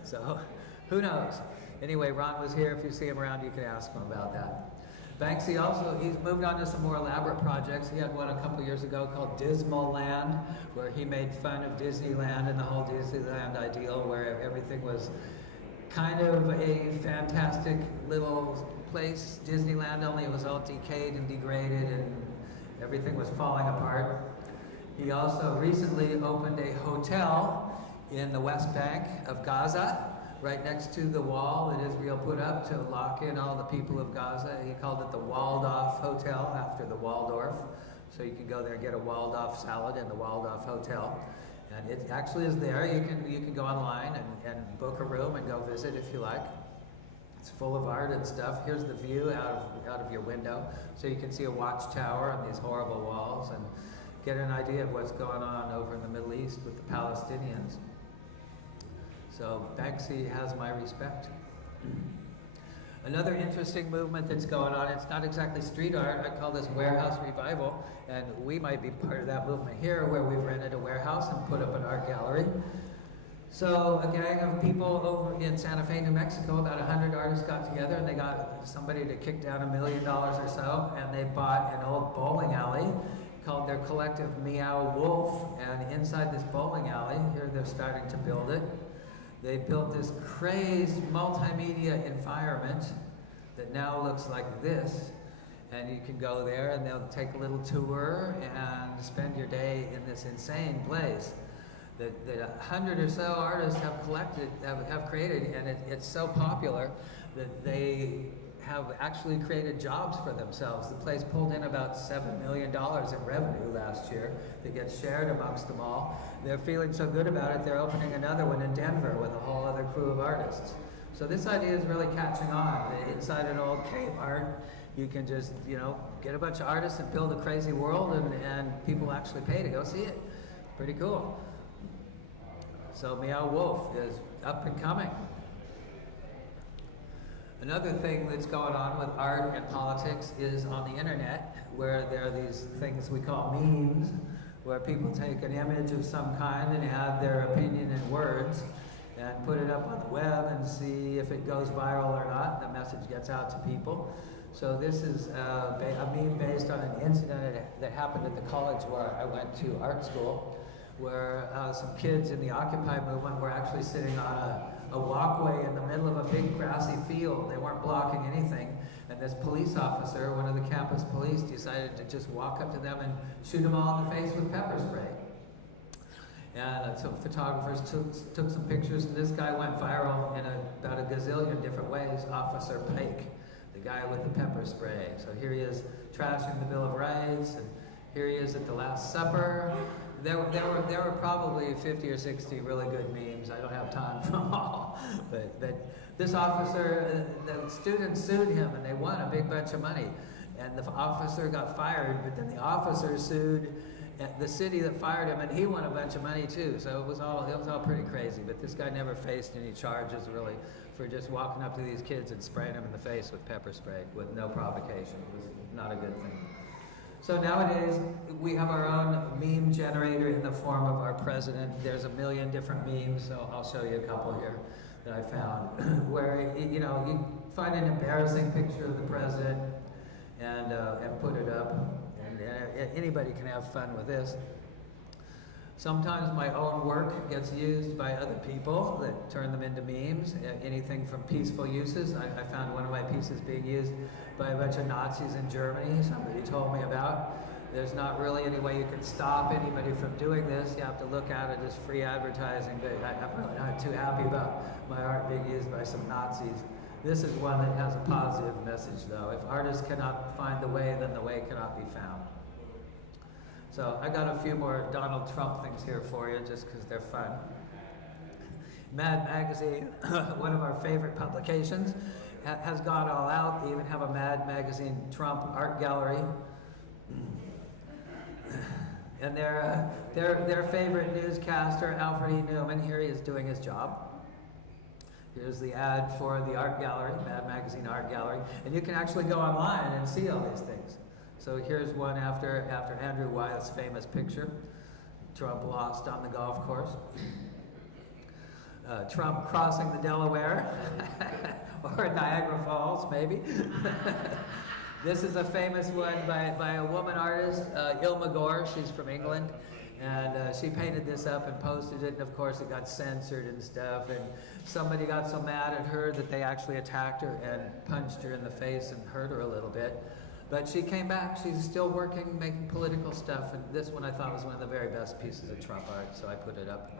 So, who knows? Anyway, Ron was here. If you see him around, you can ask him about that. Banksy also, he's moved on to some more elaborate projects. He had one a couple years ago called Dismal Land, where he made fun of Disneyland and the whole Disneyland ideal, where everything was kind of a fantastic little place. Disneyland, only it was all decayed and degraded and everything was falling apart. He also recently opened a hotel in the West Bank of Gaza, right next to the wall that Israel put up to lock in all the people of Gaza. He called it the Waldorf Hotel, after the Waldorf. So you can go there and get a Waldorf salad in the Waldorf Hotel. And it actually is there. You can go online and book a room and go visit if you like. It's full of art and stuff. Here's the view out of your window. So you can see a watchtower on these horrible walls and get an idea of what's going on over in the Middle East with the Palestinians. So Banksy has my respect. Another interesting movement that's going on, it's not exactly street art, I call this warehouse revival, and we might be part of that movement here where we've rented a warehouse and put up an art gallery. So a gang of people over in Santa Fe, New Mexico, about 100 artists got together and they got somebody to kick down $1 million or so, and they bought an old bowling alley called their collective Meow Wolf, and inside this bowling alley, here they're starting to build it. They built this crazed multimedia environment that now looks like this. And you can go there and they'll take a little tour and spend your day in this insane place that 100 or so artists have created, and it's so popular that they have actually created jobs for themselves. The place pulled in about $7 million in revenue last year that gets shared amongst them all. They're feeling so good about it, they're opening another one in Denver with a whole other crew of artists. So this idea is really catching on. Inside an old Kmart, you can just, get a bunch of artists and build a crazy world, and people actually pay to go see it. Pretty cool. So Meow Wolf is up and coming. Another thing that's going on with art and politics is on the internet, where there are these things we call memes, where people take an image of some kind and add their opinion in words and put it up on the web and see if it goes viral or not. The message gets out to people. So this is a meme based on an incident that happened at the college where I went to art school, where some kids in the Occupy movement were actually sitting on a walkway in the middle of a big grassy field. They weren't blocking anything. And this police officer, one of the campus police, decided to just walk up to them and shoot them all in the face with pepper spray. And some photographers took some pictures, and this guy went viral in about a gazillion different ways. Officer Pike, the guy with the pepper spray. So here he is trashing the Bill of Rights, and here he is at the Last Supper. There were probably 50 or 60 really good memes. I don't have time for them all. But this officer, the students sued him, and they won a big bunch of money. And the officer got fired, but then the officer sued the city that fired him, and he won a bunch of money too. So it was all pretty crazy. But this guy never faced any charges really for just walking up to these kids and spraying them in the face with pepper spray with no provocation. It was not a good thing. So nowadays, we have our own meme generator in the form of our president. There's a million different memes, so I'll show you a couple here that I found, where you find an embarrassing picture of the president and put it up, and anybody can have fun with this. Sometimes my own work gets used by other people that turn them into memes, anything from peaceful uses. I found one of my pieces being used by a bunch of Nazis in Germany, somebody told me about. There's not really any way you can stop anybody from doing this. You have to look at it as free advertising, but I'm really not too happy about my art being used by some Nazis. This is one that has a positive message, though. If artists cannot find the way, then the way cannot be found. So I got a few more Donald Trump things here for you, just because they're fun. Mad Magazine, one of our favorite publications, has gone all out. They even have a Mad Magazine Trump art gallery. And their favorite newscaster, Alfred E. Newman, here he is doing his job. Here's the ad for the art gallery, Mad Magazine Art Gallery. And you can actually go online and see all these things. So here's one after Andrew Wyeth's famous picture. Trump lost on the golf course. Trump crossing the Delaware, or Niagara Falls, maybe. This is a famous one by a woman artist, Ilma Gore. She's from England. And she painted this up and posted it, and of course it got censored and stuff, and somebody got so mad at her that they actually attacked her and punched her in the face and hurt her a little bit. But she came back. She's still working, making political stuff, and this one I thought was one of the very best pieces of Trump art, so I put it up.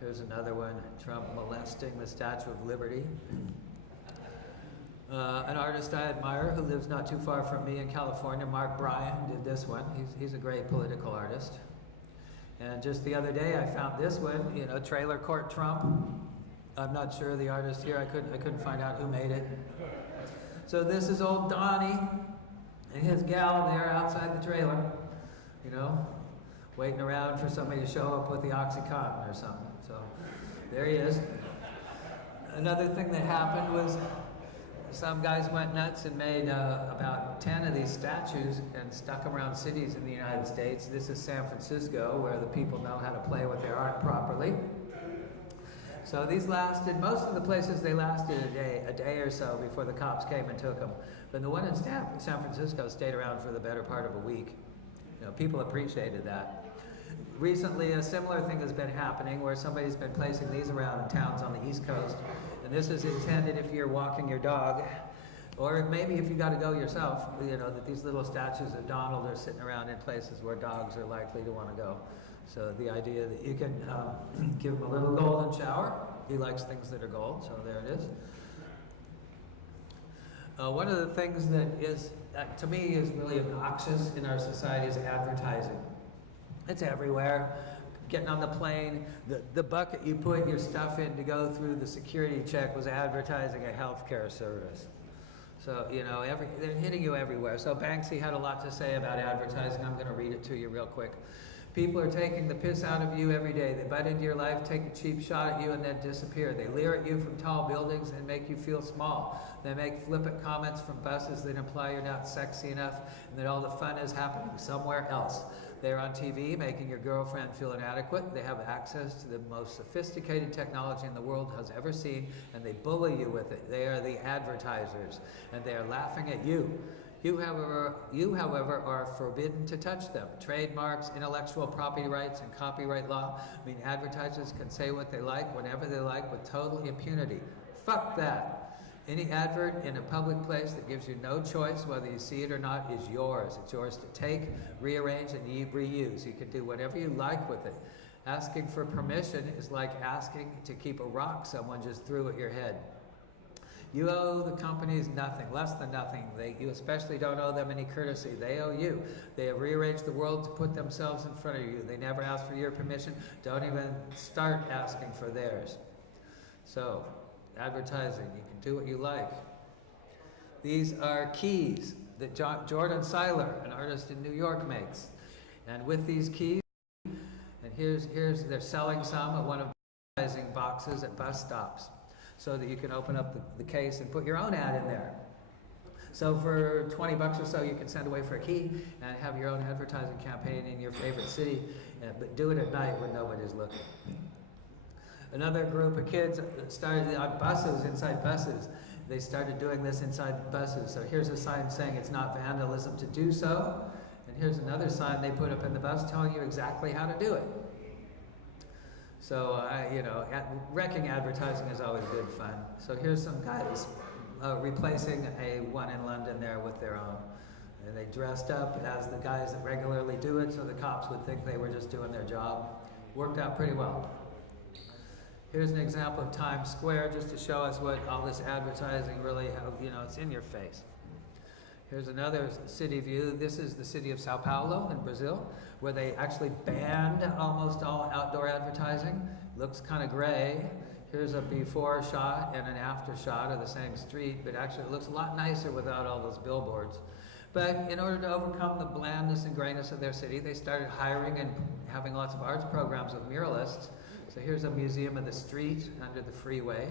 Here's another one, Trump molesting the Statue of Liberty. An artist I admire who lives not too far from me in California, Mark Bryan, did this one. He's a great political artist. And just the other day I found this one, Trailer Court Trump. I'm not sure of the artist here. I couldn't find out who made it. So this is old Donnie and his gal there outside the trailer, waiting around for somebody to show up with the OxyContin or something. So there he is. Another thing that happened was some guys went nuts and made about 10 of these statues and stuck them around cities in the United States. This is San Francisco, where the people know how to play with their art properly. So these lasted, most of the places they lasted a day or so before the cops came and took them. But the one in San Francisco stayed around for the better part of a week. People appreciated that. Recently, a similar thing has been happening where somebody's been placing these around in towns on the East Coast. And this is intended if you're walking your dog, or maybe if you got to go yourself, that these little statues of Donald are sitting around in places where dogs are likely to want to go. So the idea that you can give him a little golden shower. He likes things that are gold, so there it is. One of the things that to me is really obnoxious in our society is advertising. It's everywhere. Getting on the plane, the bucket you put your stuff in to go through the security check was advertising a healthcare service. So, they're hitting you everywhere. So Banksy had a lot to say about advertising. I'm going to read it to you real quick. People are taking the piss out of you every day. They butt into your life, take a cheap shot at you, and then disappear. They leer at you from tall buildings and make you feel small. They make flippant comments from buses that imply you're not sexy enough and that all the fun is happening somewhere else. They're on TV making your girlfriend feel inadequate. They have access to the most sophisticated technology in the world has ever seen, and they bully you with it. They are the advertisers, and they are laughing at you. You, however, are forbidden to touch them. Trademarks, intellectual property rights, and copyright law mean advertisers can say what they like, whenever they like, with total impunity. Fuck that. Any advert in a public place that gives you no choice whether you see it or not is yours. It's yours to take, rearrange, and reuse. You can do whatever you like with it. Asking for permission is like asking to keep a rock someone just threw at your head. You owe the companies nothing, less than nothing. You especially don't owe them any courtesy. They owe you. They have rearranged the world to put themselves in front of you. They never ask for your permission. Don't even start asking for theirs. So, advertising, you can do what you like. These are keys that Jordan Seiler, an artist in New York, makes. And with these keys, and they're selling some at one of the advertising boxes at bus stops, so that you can open up the case and put your own ad in there. So for 20 bucks or so, you can send away for a key and have your own advertising campaign in your favorite city, but do it at night when nobody's looking. Another group of kids started on buses, inside buses. They started doing this inside buses. So here's a sign saying it's not vandalism to do so. And here's another sign they put up in the bus telling you exactly how to do it. So, wrecking advertising is always good fun. So here's some guys replacing one in London there with their own. And they dressed up as the guys that regularly do it so the cops would think they were just doing their job. Worked out pretty well. Here's an example of Times Square just to show us what all this advertising really, it's in your face. Here's another city view. This is the city of Sao Paulo in Brazil, where they actually banned almost all outdoor advertising. Looks kind of gray. Here's a before shot and an after shot of the same street, but actually it looks a lot nicer without all those billboards. But in order to overcome the blandness and grayness of their city, they started hiring and having lots of arts programs with muralists. So here's a museum of the street under the freeway.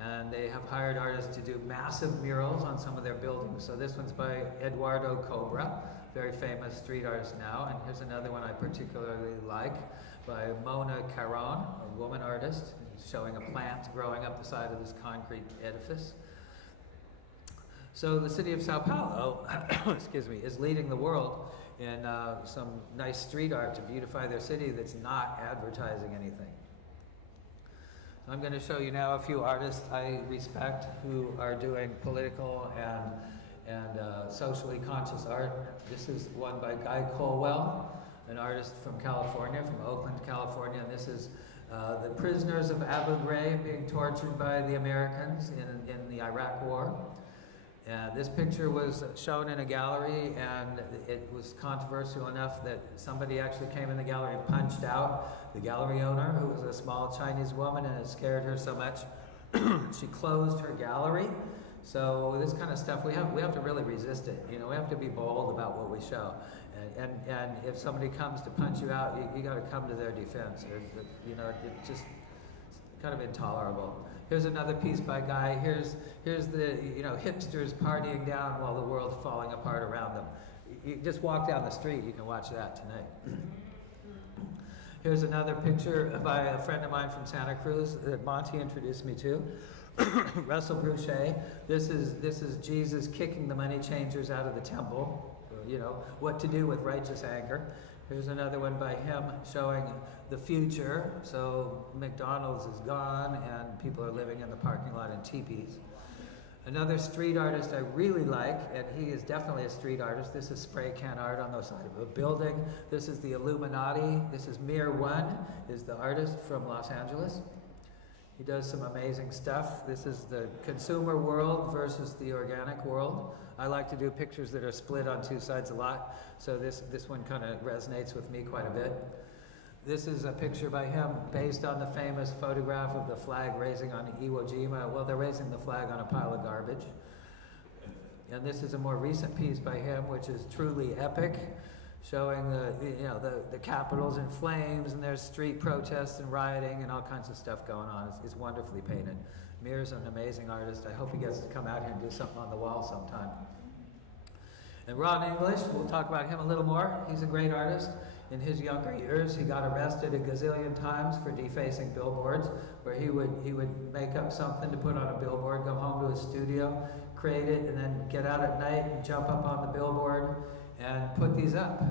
And they have hired artists to do massive murals on some of their buildings. So this one's by Eduardo Cobra, very famous street artist now. And here's another one I particularly like by Mona Caron, a woman artist, showing a plant growing up the side of this concrete edifice. So the city of Sao Paulo, is leading the world in some nice street art to beautify their city that's not advertising anything. I'm going to show you now a few artists I respect who are doing political and socially conscious art. This is one by Guy Colwell, an artist from California, from Oakland, California. And this is the prisoners of Abu Ghraib being tortured by the Americans in the Iraq War. This picture was shown in a gallery, and it was controversial enough that somebody actually came in the gallery and punched out the gallery owner, who was a small Chinese woman, and it scared her so much she closed her gallery. So this kind of stuff, we have to really resist it. We have to be bold about what we show. And if somebody comes to punch you out, you got to come to their defense. It's just kind of intolerable. Here's another piece by Guy. Here's the hipsters partying down while the world's falling apart around them. You just walk down the street, you can watch that tonight. Here's another picture by a friend of mine from Santa Cruz that Monty introduced me to, Russell Bruchet. This is Jesus kicking the money changers out of the temple. What to do with righteous anger. Here's another one by him showing the future. So McDonald's is gone and people are living in the parking lot in teepees. Another street artist I really like, and he is definitely a street artist. This is spray can art on the side of a building. This is the Illuminati. This is Mir One, is the artist from Los Angeles. He does some amazing stuff. This is the consumer world versus the organic world. I like to do pictures that are split on two sides a lot, so this one kind of resonates with me quite a bit. This is a picture by him based on the famous photograph of the flag raising on Iwo Jima. Well, they're raising the flag on a pile of garbage. And this is a more recent piece by him, which is truly epic. showing the capitals in flames, and there's street protests and rioting and all kinds of stuff going on. It's wonderfully painted. Mir's an amazing artist. I hope he gets to come out here and do something on the wall sometime. And Ron English, we'll talk about him a little more. He's a great artist. In his younger years, he got arrested a gazillion times for defacing billboards, where he would make up something to put on a billboard, go home to his studio, create it, and then get out at night and jump up on the billboard and put these up.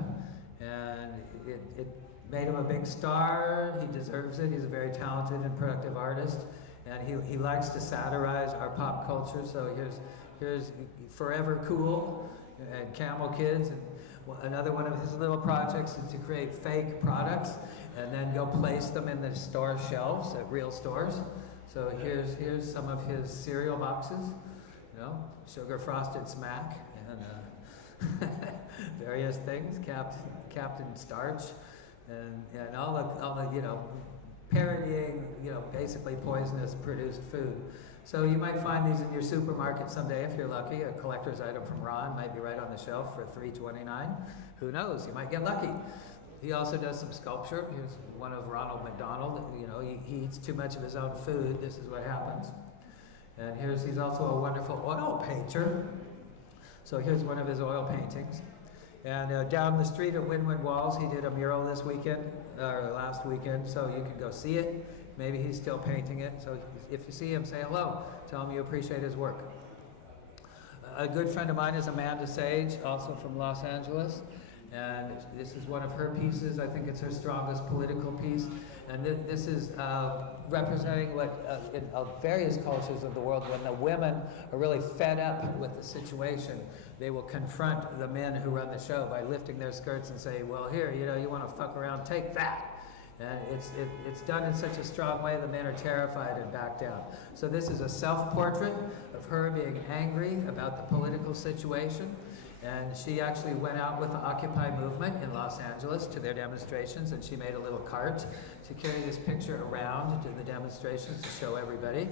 And it made him a big star. He deserves it. He's a very talented and productive artist. And he likes to satirize our pop culture. So here's Forever Cool and Camel Kids. And another one of his little projects is to create fake products and then go place them in the store shelves at real stores. So here's some of his cereal boxes, sugar frosted smack and various things, Captain Starch, and all the parodying basically poisonous produced food. So you might find these in your supermarket someday if you're lucky. A collector's item from Ron might be right on the shelf for $3.29. Who knows? You might get lucky. He also does some sculpture. Here's one of Ronald McDonald. He eats too much of his own food. This is what happens. And he's also a wonderful oil painter. So here's one of his oil paintings. And down the street at Windward Walls, he did a mural this weekend, or last weekend, so you can go see it. Maybe he's still painting it. So if you see him, say hello. Tell him you appreciate his work. A good friend of mine is Amanda Sage, also from Los Angeles. And this is one of her pieces. I think it's her strongest political piece. And this is representing what in various cultures of the world, when the women are really fed up with the situation, they will confront the men who run the show by lifting their skirts and say, well, here, you want to fuck around, take that. And it's done in such a strong way, the men are terrified and back down. So this is a self-portrait of her being angry about the political situation. And she actually went out with the Occupy movement in Los Angeles to their demonstrations, and she made a little cart to carry this picture around to the demonstrations to show everybody.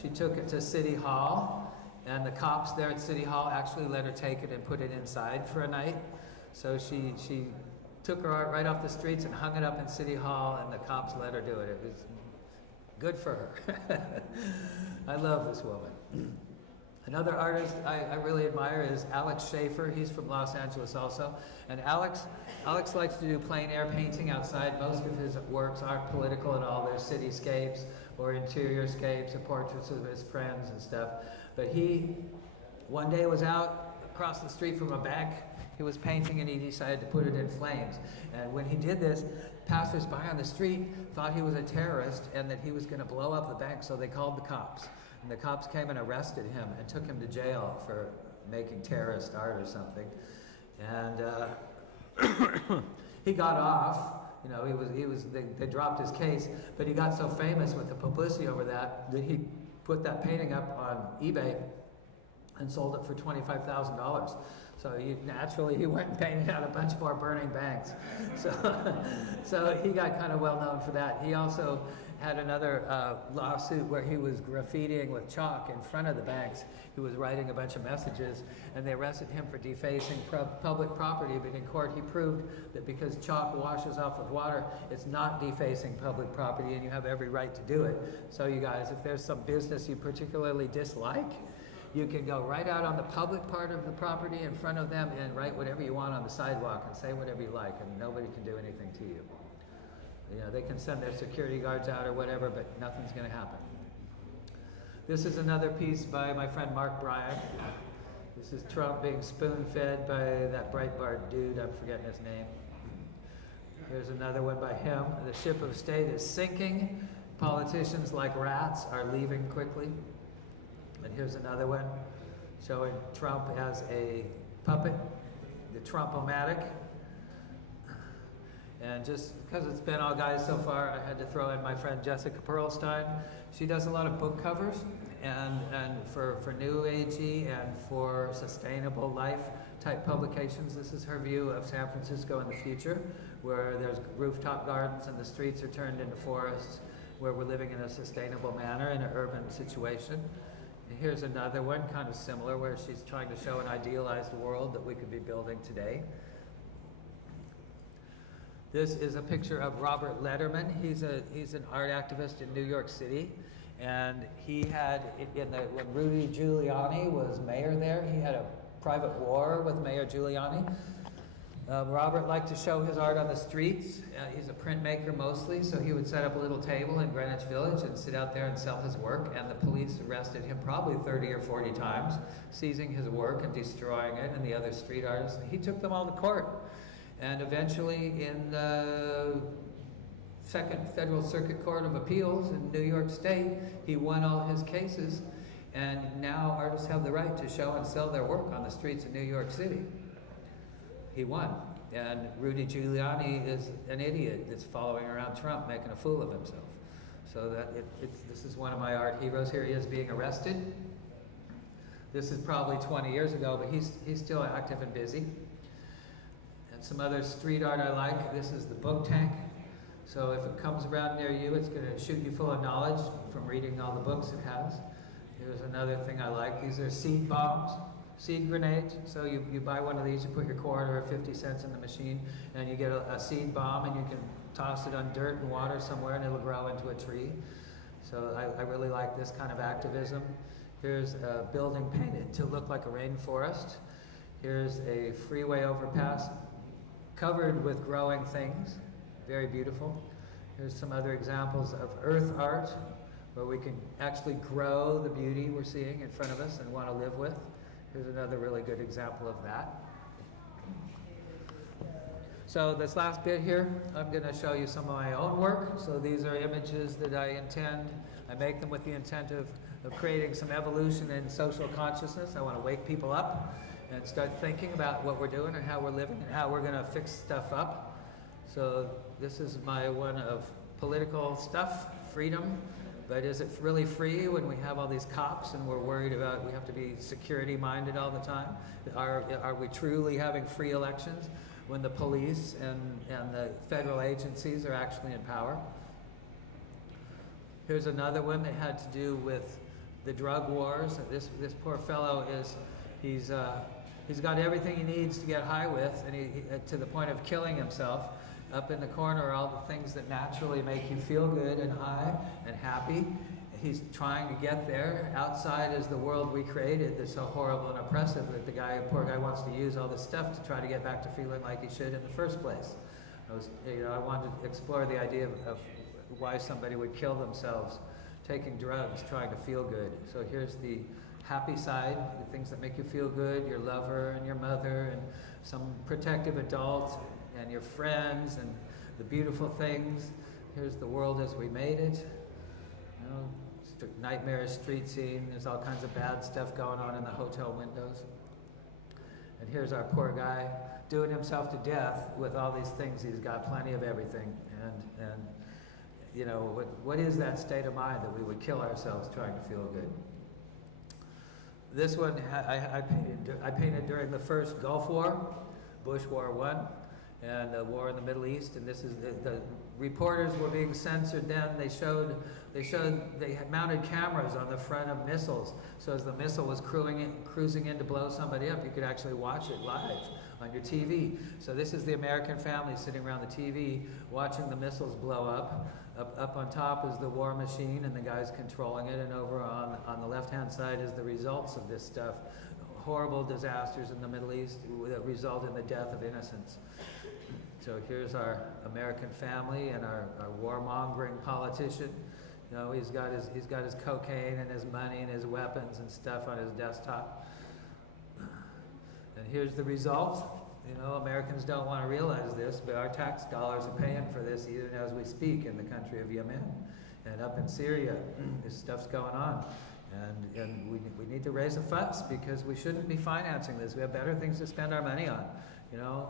She took it to City Hall, and the cops there at City Hall actually let her take it and put it inside for a night. So she took her art right off the streets and hung it up in City Hall, and the cops let her do it. It was good for her. I love this woman. Another artist I really admire is Alex Schaefer. He's from Los Angeles also. And Alex likes to do plein air painting outside. Most of his works aren't political at all. They're cityscapes or interiorscapes or portraits of his friends and stuff. But he one day was out across the street from a bank. He was painting and he decided to put it in flames. And when he did this, passers-by on the street thought he was a terrorist and that he was going to blow up the bank, so they called the cops. And the cops came and arrested him and took him to jail for making terrorist art or something. And he got off. They dropped his case, but he got so famous with the publicity over that he put that painting up on eBay and sold it for $25,000. So naturally, he went and painted out a bunch more burning banks. So he got kind of well known for that. He also had another lawsuit where he was graffitiing with chalk in front of the banks. He was writing a bunch of messages, and they arrested him for defacing public property. But in court, he proved that because chalk washes off with water, it's not defacing public property, and you have every right to do it. So you guys, if there's some business you particularly dislike, you can go right out on the public part of the property in front of them and write whatever you want on the sidewalk and say whatever you like, and nobody can do anything to you. They can send their security guards out or whatever, but nothing's going to happen. This is another piece by my friend Mark Bryan. This is Trump being spoon-fed by that Breitbart dude. I'm forgetting his name. Here's another one by him. The ship of state is sinking. Politicians like rats are leaving quickly. And here's another one showing Trump as a puppet, the Trump-o-matic. And just because it's been all guys so far, I had to throw in my friend Jessica Perlstein. She does a lot of book covers, and for New Agey and for sustainable life type publications. This is her view of San Francisco in the future, where there's rooftop gardens and the streets are turned into forests, where we're living in a sustainable manner in an urban situation. And here's another one, kind of similar, where she's trying to show an idealized world that we could be building today. This is a picture of Robert Letterman. He's an art activist in New York City, and he had when Rudy Giuliani was mayor there, he had a private war with Mayor Giuliani. Robert liked to show his art on the streets. He's a printmaker mostly, so he would set up a little table in Greenwich Village and sit out there and sell his work, and the police arrested him probably 30 or 40 times, seizing his work and destroying it, and the other street artists. He took them all to court, and eventually in the Second Federal Circuit Court of Appeals in New York State, he won all his cases, and now artists have the right to show and sell their work on the streets of New York City. He won. And Rudy Giuliani is an idiot that's following around Trump, making a fool of himself. So this is one of my art heroes. Here he is being arrested. This is probably 20 years ago, but he's still active and busy. And some other street art I like. This is the book tank. So if it comes around near you, it's going to shoot you full of knowledge from reading all the books it has. Here's another thing I like. These are seed bombs. Seed grenades. So you buy one of these, you put your quarter or 50 cents in the machine, and you get a seed bomb, and you can toss it on dirt and water somewhere, and it'll grow into a tree. So I really like this kind of activism. Here's a building painted to look like a rainforest. Here's a freeway overpass covered with growing things. Very beautiful. Here's some other examples of earth art, where we can actually grow the beauty we're seeing in front of us and want to live with. Here's another really good example of that. So this last bit here, I'm going to show you some of my own work. So these are images that I make them with the intent of creating some evolution in social consciousness. I want to wake people up and start thinking about what we're doing and how we're living and how we're going to fix stuff up. So this is my one of political stuff, freedom. But is it really free when we have all these cops and we're worried about we have to be security minded all the time? Are we truly having free elections when the police and the federal agencies are actually in power? Here's another one that had to do with the drug wars. This poor fellow he's got everything he needs to get high with, and he to the point of killing himself. Up in the corner are all the things that naturally make you feel good and high and happy. He's trying to get there. Outside is the world we created that's so horrible and oppressive that the poor guy wants to use all this stuff to try to get back to feeling like he should in the first place. I wanted to explore the idea of why somebody would kill themselves taking drugs, trying to feel good. So here's the happy side, the things that make you feel good, your lover and your mother and some protective adult and your friends and the beautiful things. Here's the world as we made it. Nightmarish street scene. There's all kinds of bad stuff going on in the hotel windows. And here's our poor guy doing himself to death with all these things. He's got plenty of everything. And what is that state of mind that we would kill ourselves trying to feel good? This one I painted during the first Gulf War, Bush War I. And the war in the Middle East, and this is the reporters were being censored then. They had mounted cameras on the front of missiles, so as the missile was cruising in to blow somebody up, you could actually watch it live on your TV. So this is the American family sitting around the TV watching the missiles blow up. Up on top is the war machine and the guys controlling it, and over on the left-hand side is the results of this stuff. Horrible disasters in the Middle East that result in the death of innocents. So here's our American family and our warmongering politician. He's got his cocaine and his money and his weapons and stuff on his desktop. And here's the result. Americans don't want to realize this, but our tax dollars are paying for this even as we speak in the country of Yemen and up in Syria. This stuff's going on. And we need to raise a fuss because we shouldn't be financing this. We have better things to spend our money on.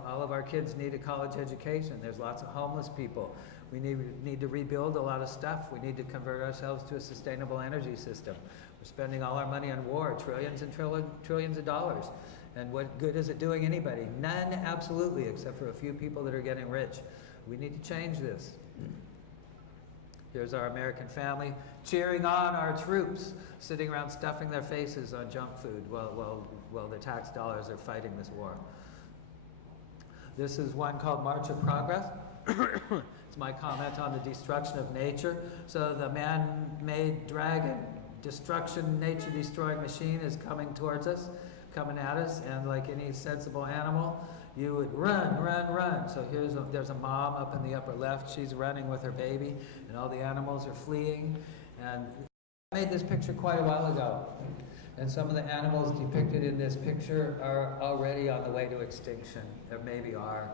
All of our kids need a college education. There's lots of homeless people. We need to rebuild a lot of stuff. We need to convert ourselves to a sustainable energy system. We're spending all our money on war, trillions and trillions of dollars. And what good is it doing anybody? None, absolutely, except for a few people that are getting rich. We need to change this. Here's our American family cheering on our troops, sitting around stuffing their faces on junk food while the tax dollars are fighting this war. This is one called March of Progress. It's my comment on the destruction of nature. So the man-made dragon, destruction, nature-destroying machine is coming towards us, coming at us, and like any sensible animal, you would run, run, run. So there's a mom up in the upper left. She's running with her baby, and all the animals are fleeing. And I made this picture quite a while ago. And some of the animals depicted in this picture are already on the way to extinction, or maybe are.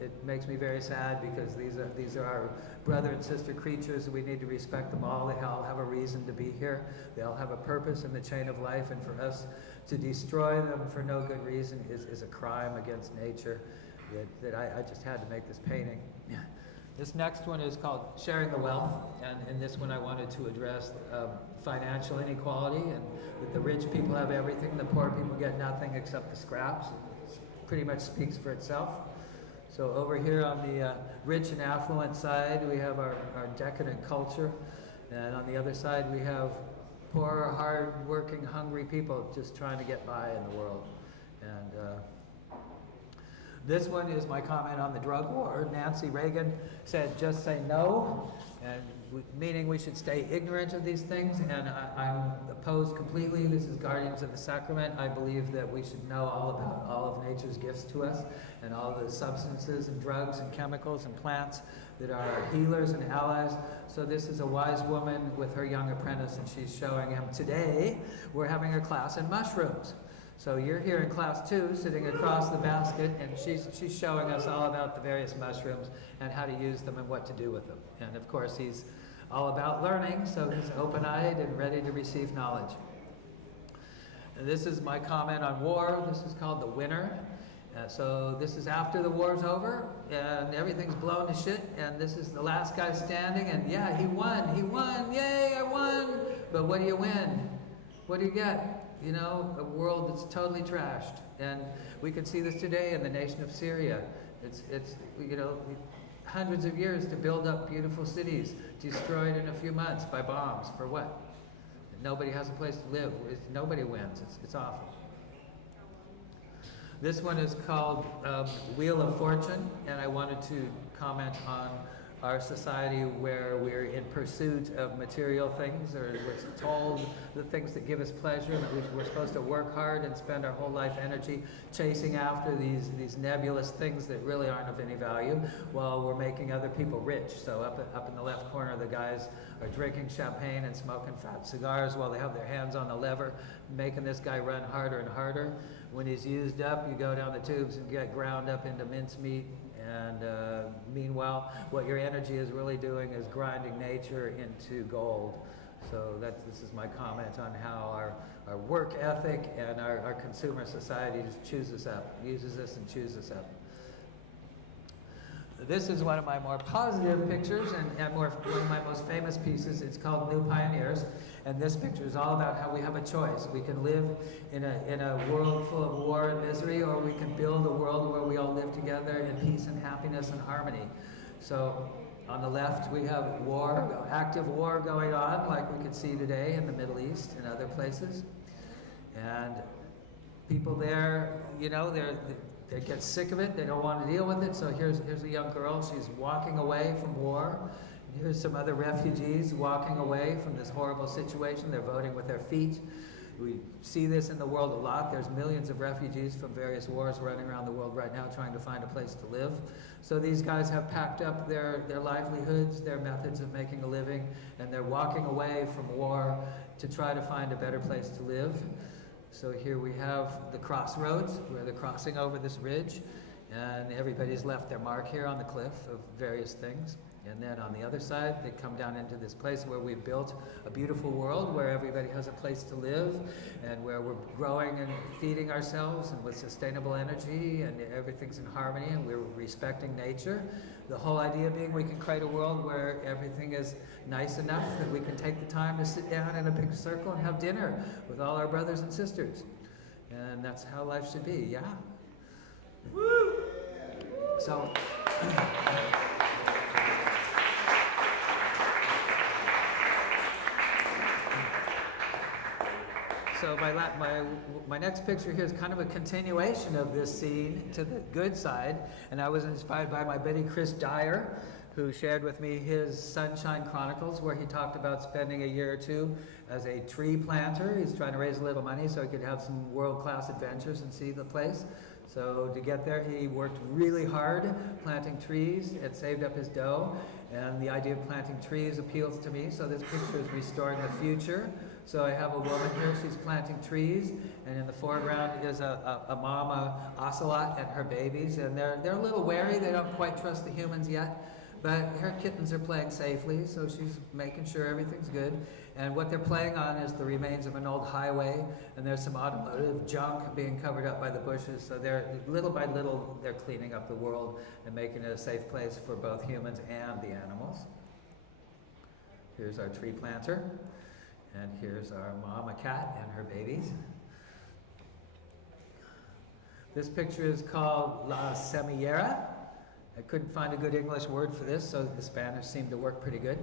It makes me very sad because these are our brother and sister creatures. We need to respect them all. They all have a reason to be here. They all have a purpose in the chain of life, and for us to destroy them for no good reason is a crime against nature that I just had to make this painting. This next one is called Sharing the Wealth, and in this one I wanted to address financial inequality, and that the rich people have everything, the poor people get nothing except the scraps. It pretty much speaks for itself. So over here on the rich and affluent side, we have our decadent culture, and on the other side we have poor, hard-working, hungry people just trying to get by in the world. And this one is my comment on the drug war. Nancy Reagan said, just say no, and meaning we should stay ignorant of these things, and I'm opposed completely. This is Guardians of the Sacrament. I believe that we should know all about all of nature's gifts to us, and all the substances and drugs and chemicals and plants that are healers and allies. So this is a wise woman with her young apprentice, and she's showing him, today we're having a class in mushrooms. So you're here in class 2, sitting across the basket, and she's showing us all about the various mushrooms and how to use them and what to do with them. And of course, he's all about learning, so he's open-eyed and ready to receive knowledge. And this is my comment on war. This is called The Winner. So this is after the war's over, and everything's blown to shit, and this is the last guy standing, and yeah, he won, yay, I won! But what do you win? What do you get? You know, a world that's totally trashed. And we can see this today in the nation of Syria. It's you know, hundreds of years to build up beautiful cities, destroyed in a few months by bombs. For what? Nobody has a place to live. Nobody wins. It's awful. This one is called Wheel of Fortune, and I wanted to comment on our society where we're in pursuit of material things, or we're told the things that give us pleasure, and that we're supposed to work hard and spend our whole life energy chasing after these nebulous things that really aren't of any value, while we're making other people rich. So up in the left corner, the guys are drinking champagne and smoking fat cigars while they have their hands on the lever, making this guy run harder and harder. When he's used up, you go down the tubes and get ground up into mincemeat. And meanwhile, what your energy is really doing is grinding nature into gold. So this is my comment on how our work ethic and our consumer society just chews us up, uses us and chews us up. This is one of my more positive pictures and one of my most famous pieces. It's called New Pioneers. And this picture is all about how we have a choice. We can live in a world full of war and misery, or we can build a world where we all live together in peace and happiness and harmony. So on the left, we have war, active war going on, like we can see today in the Middle East and other places. And people there, you know, they get sick of it. They don't want to deal with it. So here's a young girl. She's walking away from war. Here's some other refugees walking away from this horrible situation. They're voting with their feet. We see this in the world a lot. There's millions of refugees from various wars running around the world right now trying to find a place to live. So these guys have packed up their livelihoods, their methods of making a living, and they're walking away from war to try to find a better place to live. So here we have the crossroads, where they're crossing over this ridge, and everybody's left their mark here on the cliff of various things. And then on the other side, they come down into this place where we've built a beautiful world where everybody has a place to live, and where we're growing and feeding ourselves and with sustainable energy, and everything's in harmony, and we're respecting nature. The whole idea being we can create a world where everything is nice enough that we can take the time to sit down in a big circle and have dinner with all our brothers and sisters. And that's how life should be, yeah? Woo! So... so my next picture here is kind of a continuation of this scene to the good side, and I was inspired by my buddy Chris Dyer, who shared with me his Sunshine Chronicles, where he talked about spending a year or two as a tree planter. He's trying to raise a little money so he could have some world-class adventures and see the place. So to get there, he worked really hard planting trees and saved up his dough. And the idea of planting trees appeals to me, so this picture is restoring the future. So I have a woman here, she's planting trees, and in the foreground is a mama ocelot and her babies, and they're a little wary, they don't quite trust the humans yet. But her kittens are playing safely, so she's making sure everything's good. And what they're playing on is the remains of an old highway, and there's some automotive junk being covered up by the bushes. So they're, little by little, they're cleaning up the world and making it a safe place for both humans and the animals. Here's our tree planter, and here's our mama cat and her babies. This picture is called La Semillera. I couldn't find a good English word for this, so the Spanish seemed to work pretty good.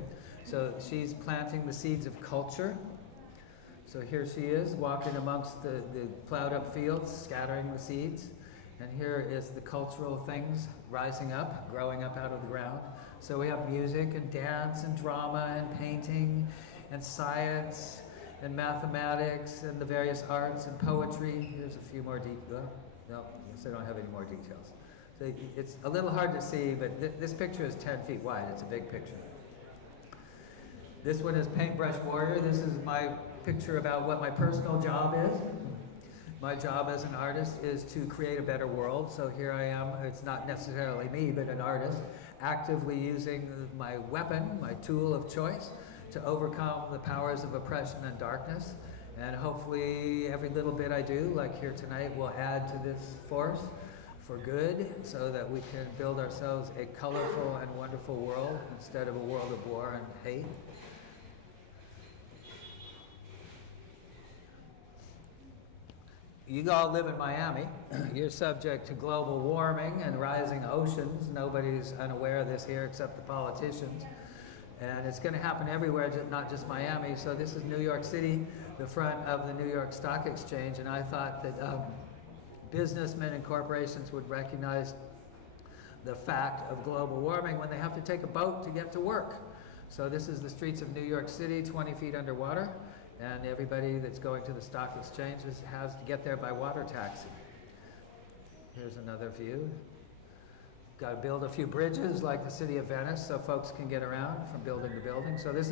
So she's planting the seeds of culture. So here she is, walking amongst the plowed up fields, scattering the seeds. And here is the cultural things rising up, growing up out of the ground. So we have music and dance and drama and painting and science and mathematics and the various arts and poetry. Here's a few more details. No, I guess I don't have any more details. It's a little hard to see, but this picture is 10 feet wide. It's a big picture. This one is Paintbrush Warrior. This is my picture about what my personal job is. My job as an artist is to create a better world. So here I am. It's not necessarily me, but an artist, actively using my weapon, my tool of choice, to overcome the powers of oppression and darkness. And hopefully every little bit I do, like here tonight, will add to this force for good, so that we can build ourselves a colorful and wonderful world instead of a world of war and hate. You all live in Miami. You're subject to global warming and rising oceans. Nobody's unaware of this here except the politicians. And it's going to happen everywhere, not just Miami. So this is New York City, the front of the New York Stock Exchange, and I thought that businessmen and corporations would recognize the fact of global warming when they have to take a boat to get to work. So this is the streets of New York City, 20 feet underwater, and everybody that's going to the stock exchanges has to get there by water taxi. Here's another view. Got to build a few bridges like the city of Venice so folks can get around from building to building. So this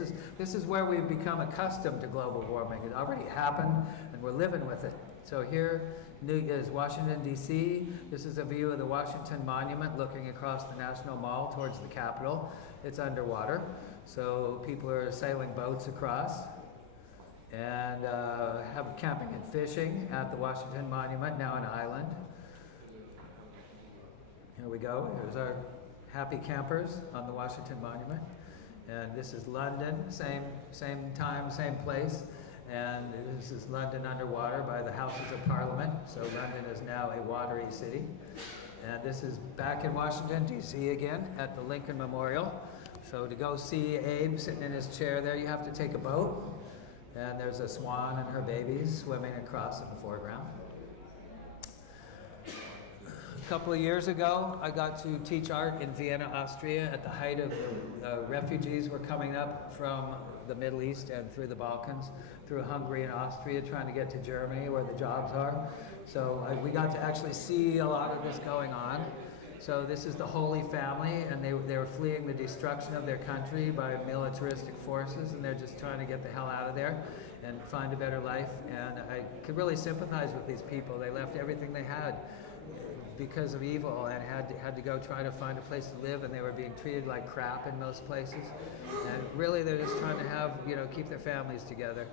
is where we've become accustomed to global warming. It already happened, and we're living with it. So here is Washington, D.C. This is a view of the Washington Monument looking across the National Mall towards the Capitol. It's underwater, so people are sailing boats across and have camping and fishing at the Washington Monument, now an island. Here we go. Here's our happy campers on the Washington Monument. And this is London, same time, same place. And this is London underwater by the Houses of Parliament. So London is now a watery city. And this is back in Washington, D.C. again at the Lincoln Memorial. So to go see Abe sitting in his chair there, you have to take a boat. And there's a swan and her babies swimming across in the foreground. A couple of years ago, I got to teach art in Vienna, Austria at the height of the refugees were coming up from the Middle East and through the Balkans, through Hungary and Austria, trying to get to Germany where the jobs are. So we got to actually see a lot of this going on. So this is the Holy Family, and they were fleeing the destruction of their country by militaristic forces, and they're just trying to get the hell out of there and find a better life. And I could really sympathize with these people. They left everything they had because of evil and had to go try to find a place to live, and they were being treated like crap in most places. And really they're just trying to have, keep their families together.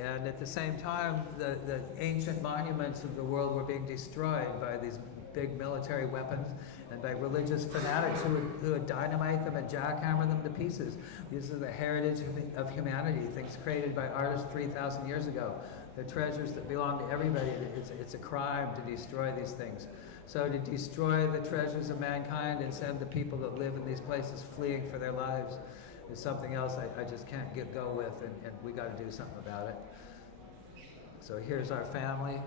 And at the same time, the ancient monuments of the world were being destroyed by these big military weapons and by religious fanatics who would dynamite them and jackhammer them to pieces. These are the heritage of humanity, things created by artists 3,000 years ago. They're treasures that belong to everybody. It's a crime to destroy these things. So to destroy the treasures of mankind and send the people that live in these places fleeing for their lives is something else I just can't go with, and we got to do something about it. So here's our family.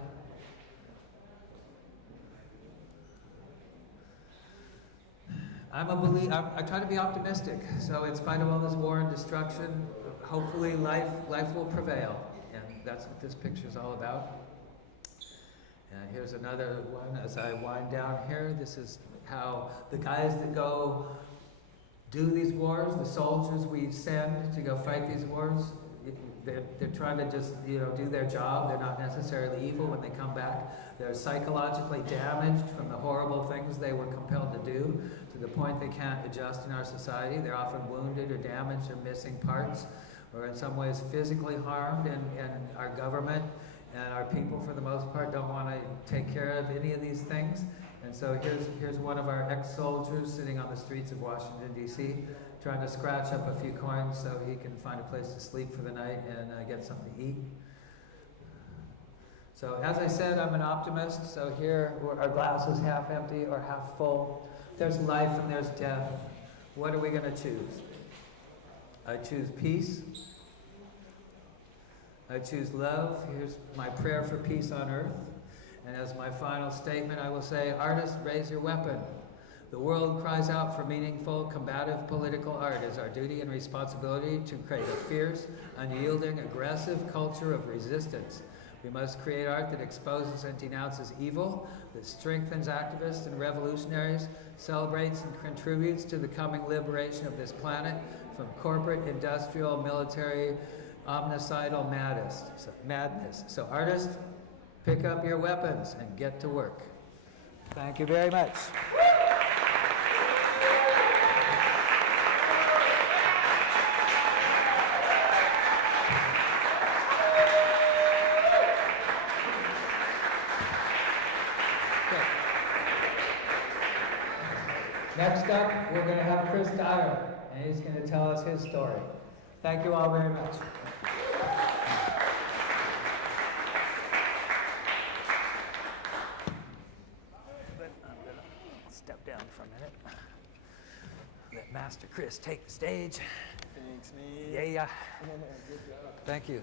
I'm a believer. I try to be optimistic. So in spite of all this war and destruction, hopefully life will prevail. And that's what this picture is all about. And here's another one as I wind down here. This is how the guys that go do these wars, the soldiers we send to go fight these wars, they're trying to just, you know, do their job. They're not necessarily evil when they come back. They're psychologically damaged from the horrible things they were compelled to do, to the point they can't adjust in our society. They're often wounded or damaged or missing parts, or in some ways physically harmed, and our government and our people, for the most part, don't want to take care of any of these things. And so here's one of our ex-soldiers sitting on the streets of Washington, D.C., trying to scratch up a few coins so he can find a place to sleep for the night and get something to eat. So as I said, I'm an optimist. So here, our glass is half empty or half full. There's life and there's death. What are we going to choose? I choose peace. I choose love. Here's my prayer for peace on earth. And as my final statement, I will say, artists, raise your weapon. The world cries out for meaningful, combative political art. It is our duty and responsibility to create a fierce, unyielding, aggressive culture of resistance. We must create art that exposes and denounces evil, that strengthens activists and revolutionaries, celebrates and contributes to the coming liberation of this planet from corporate, industrial, military, omnicidal madness. So artists, pick up your weapons and get to work. Thank you very much. Next up, we're going to have Chris Dyer, and he's going to tell us his story. Thank you all very much. I'm going to step down for a minute. Let Master Chris take the stage. Thanks, man. Yeah. Good job. Thank you.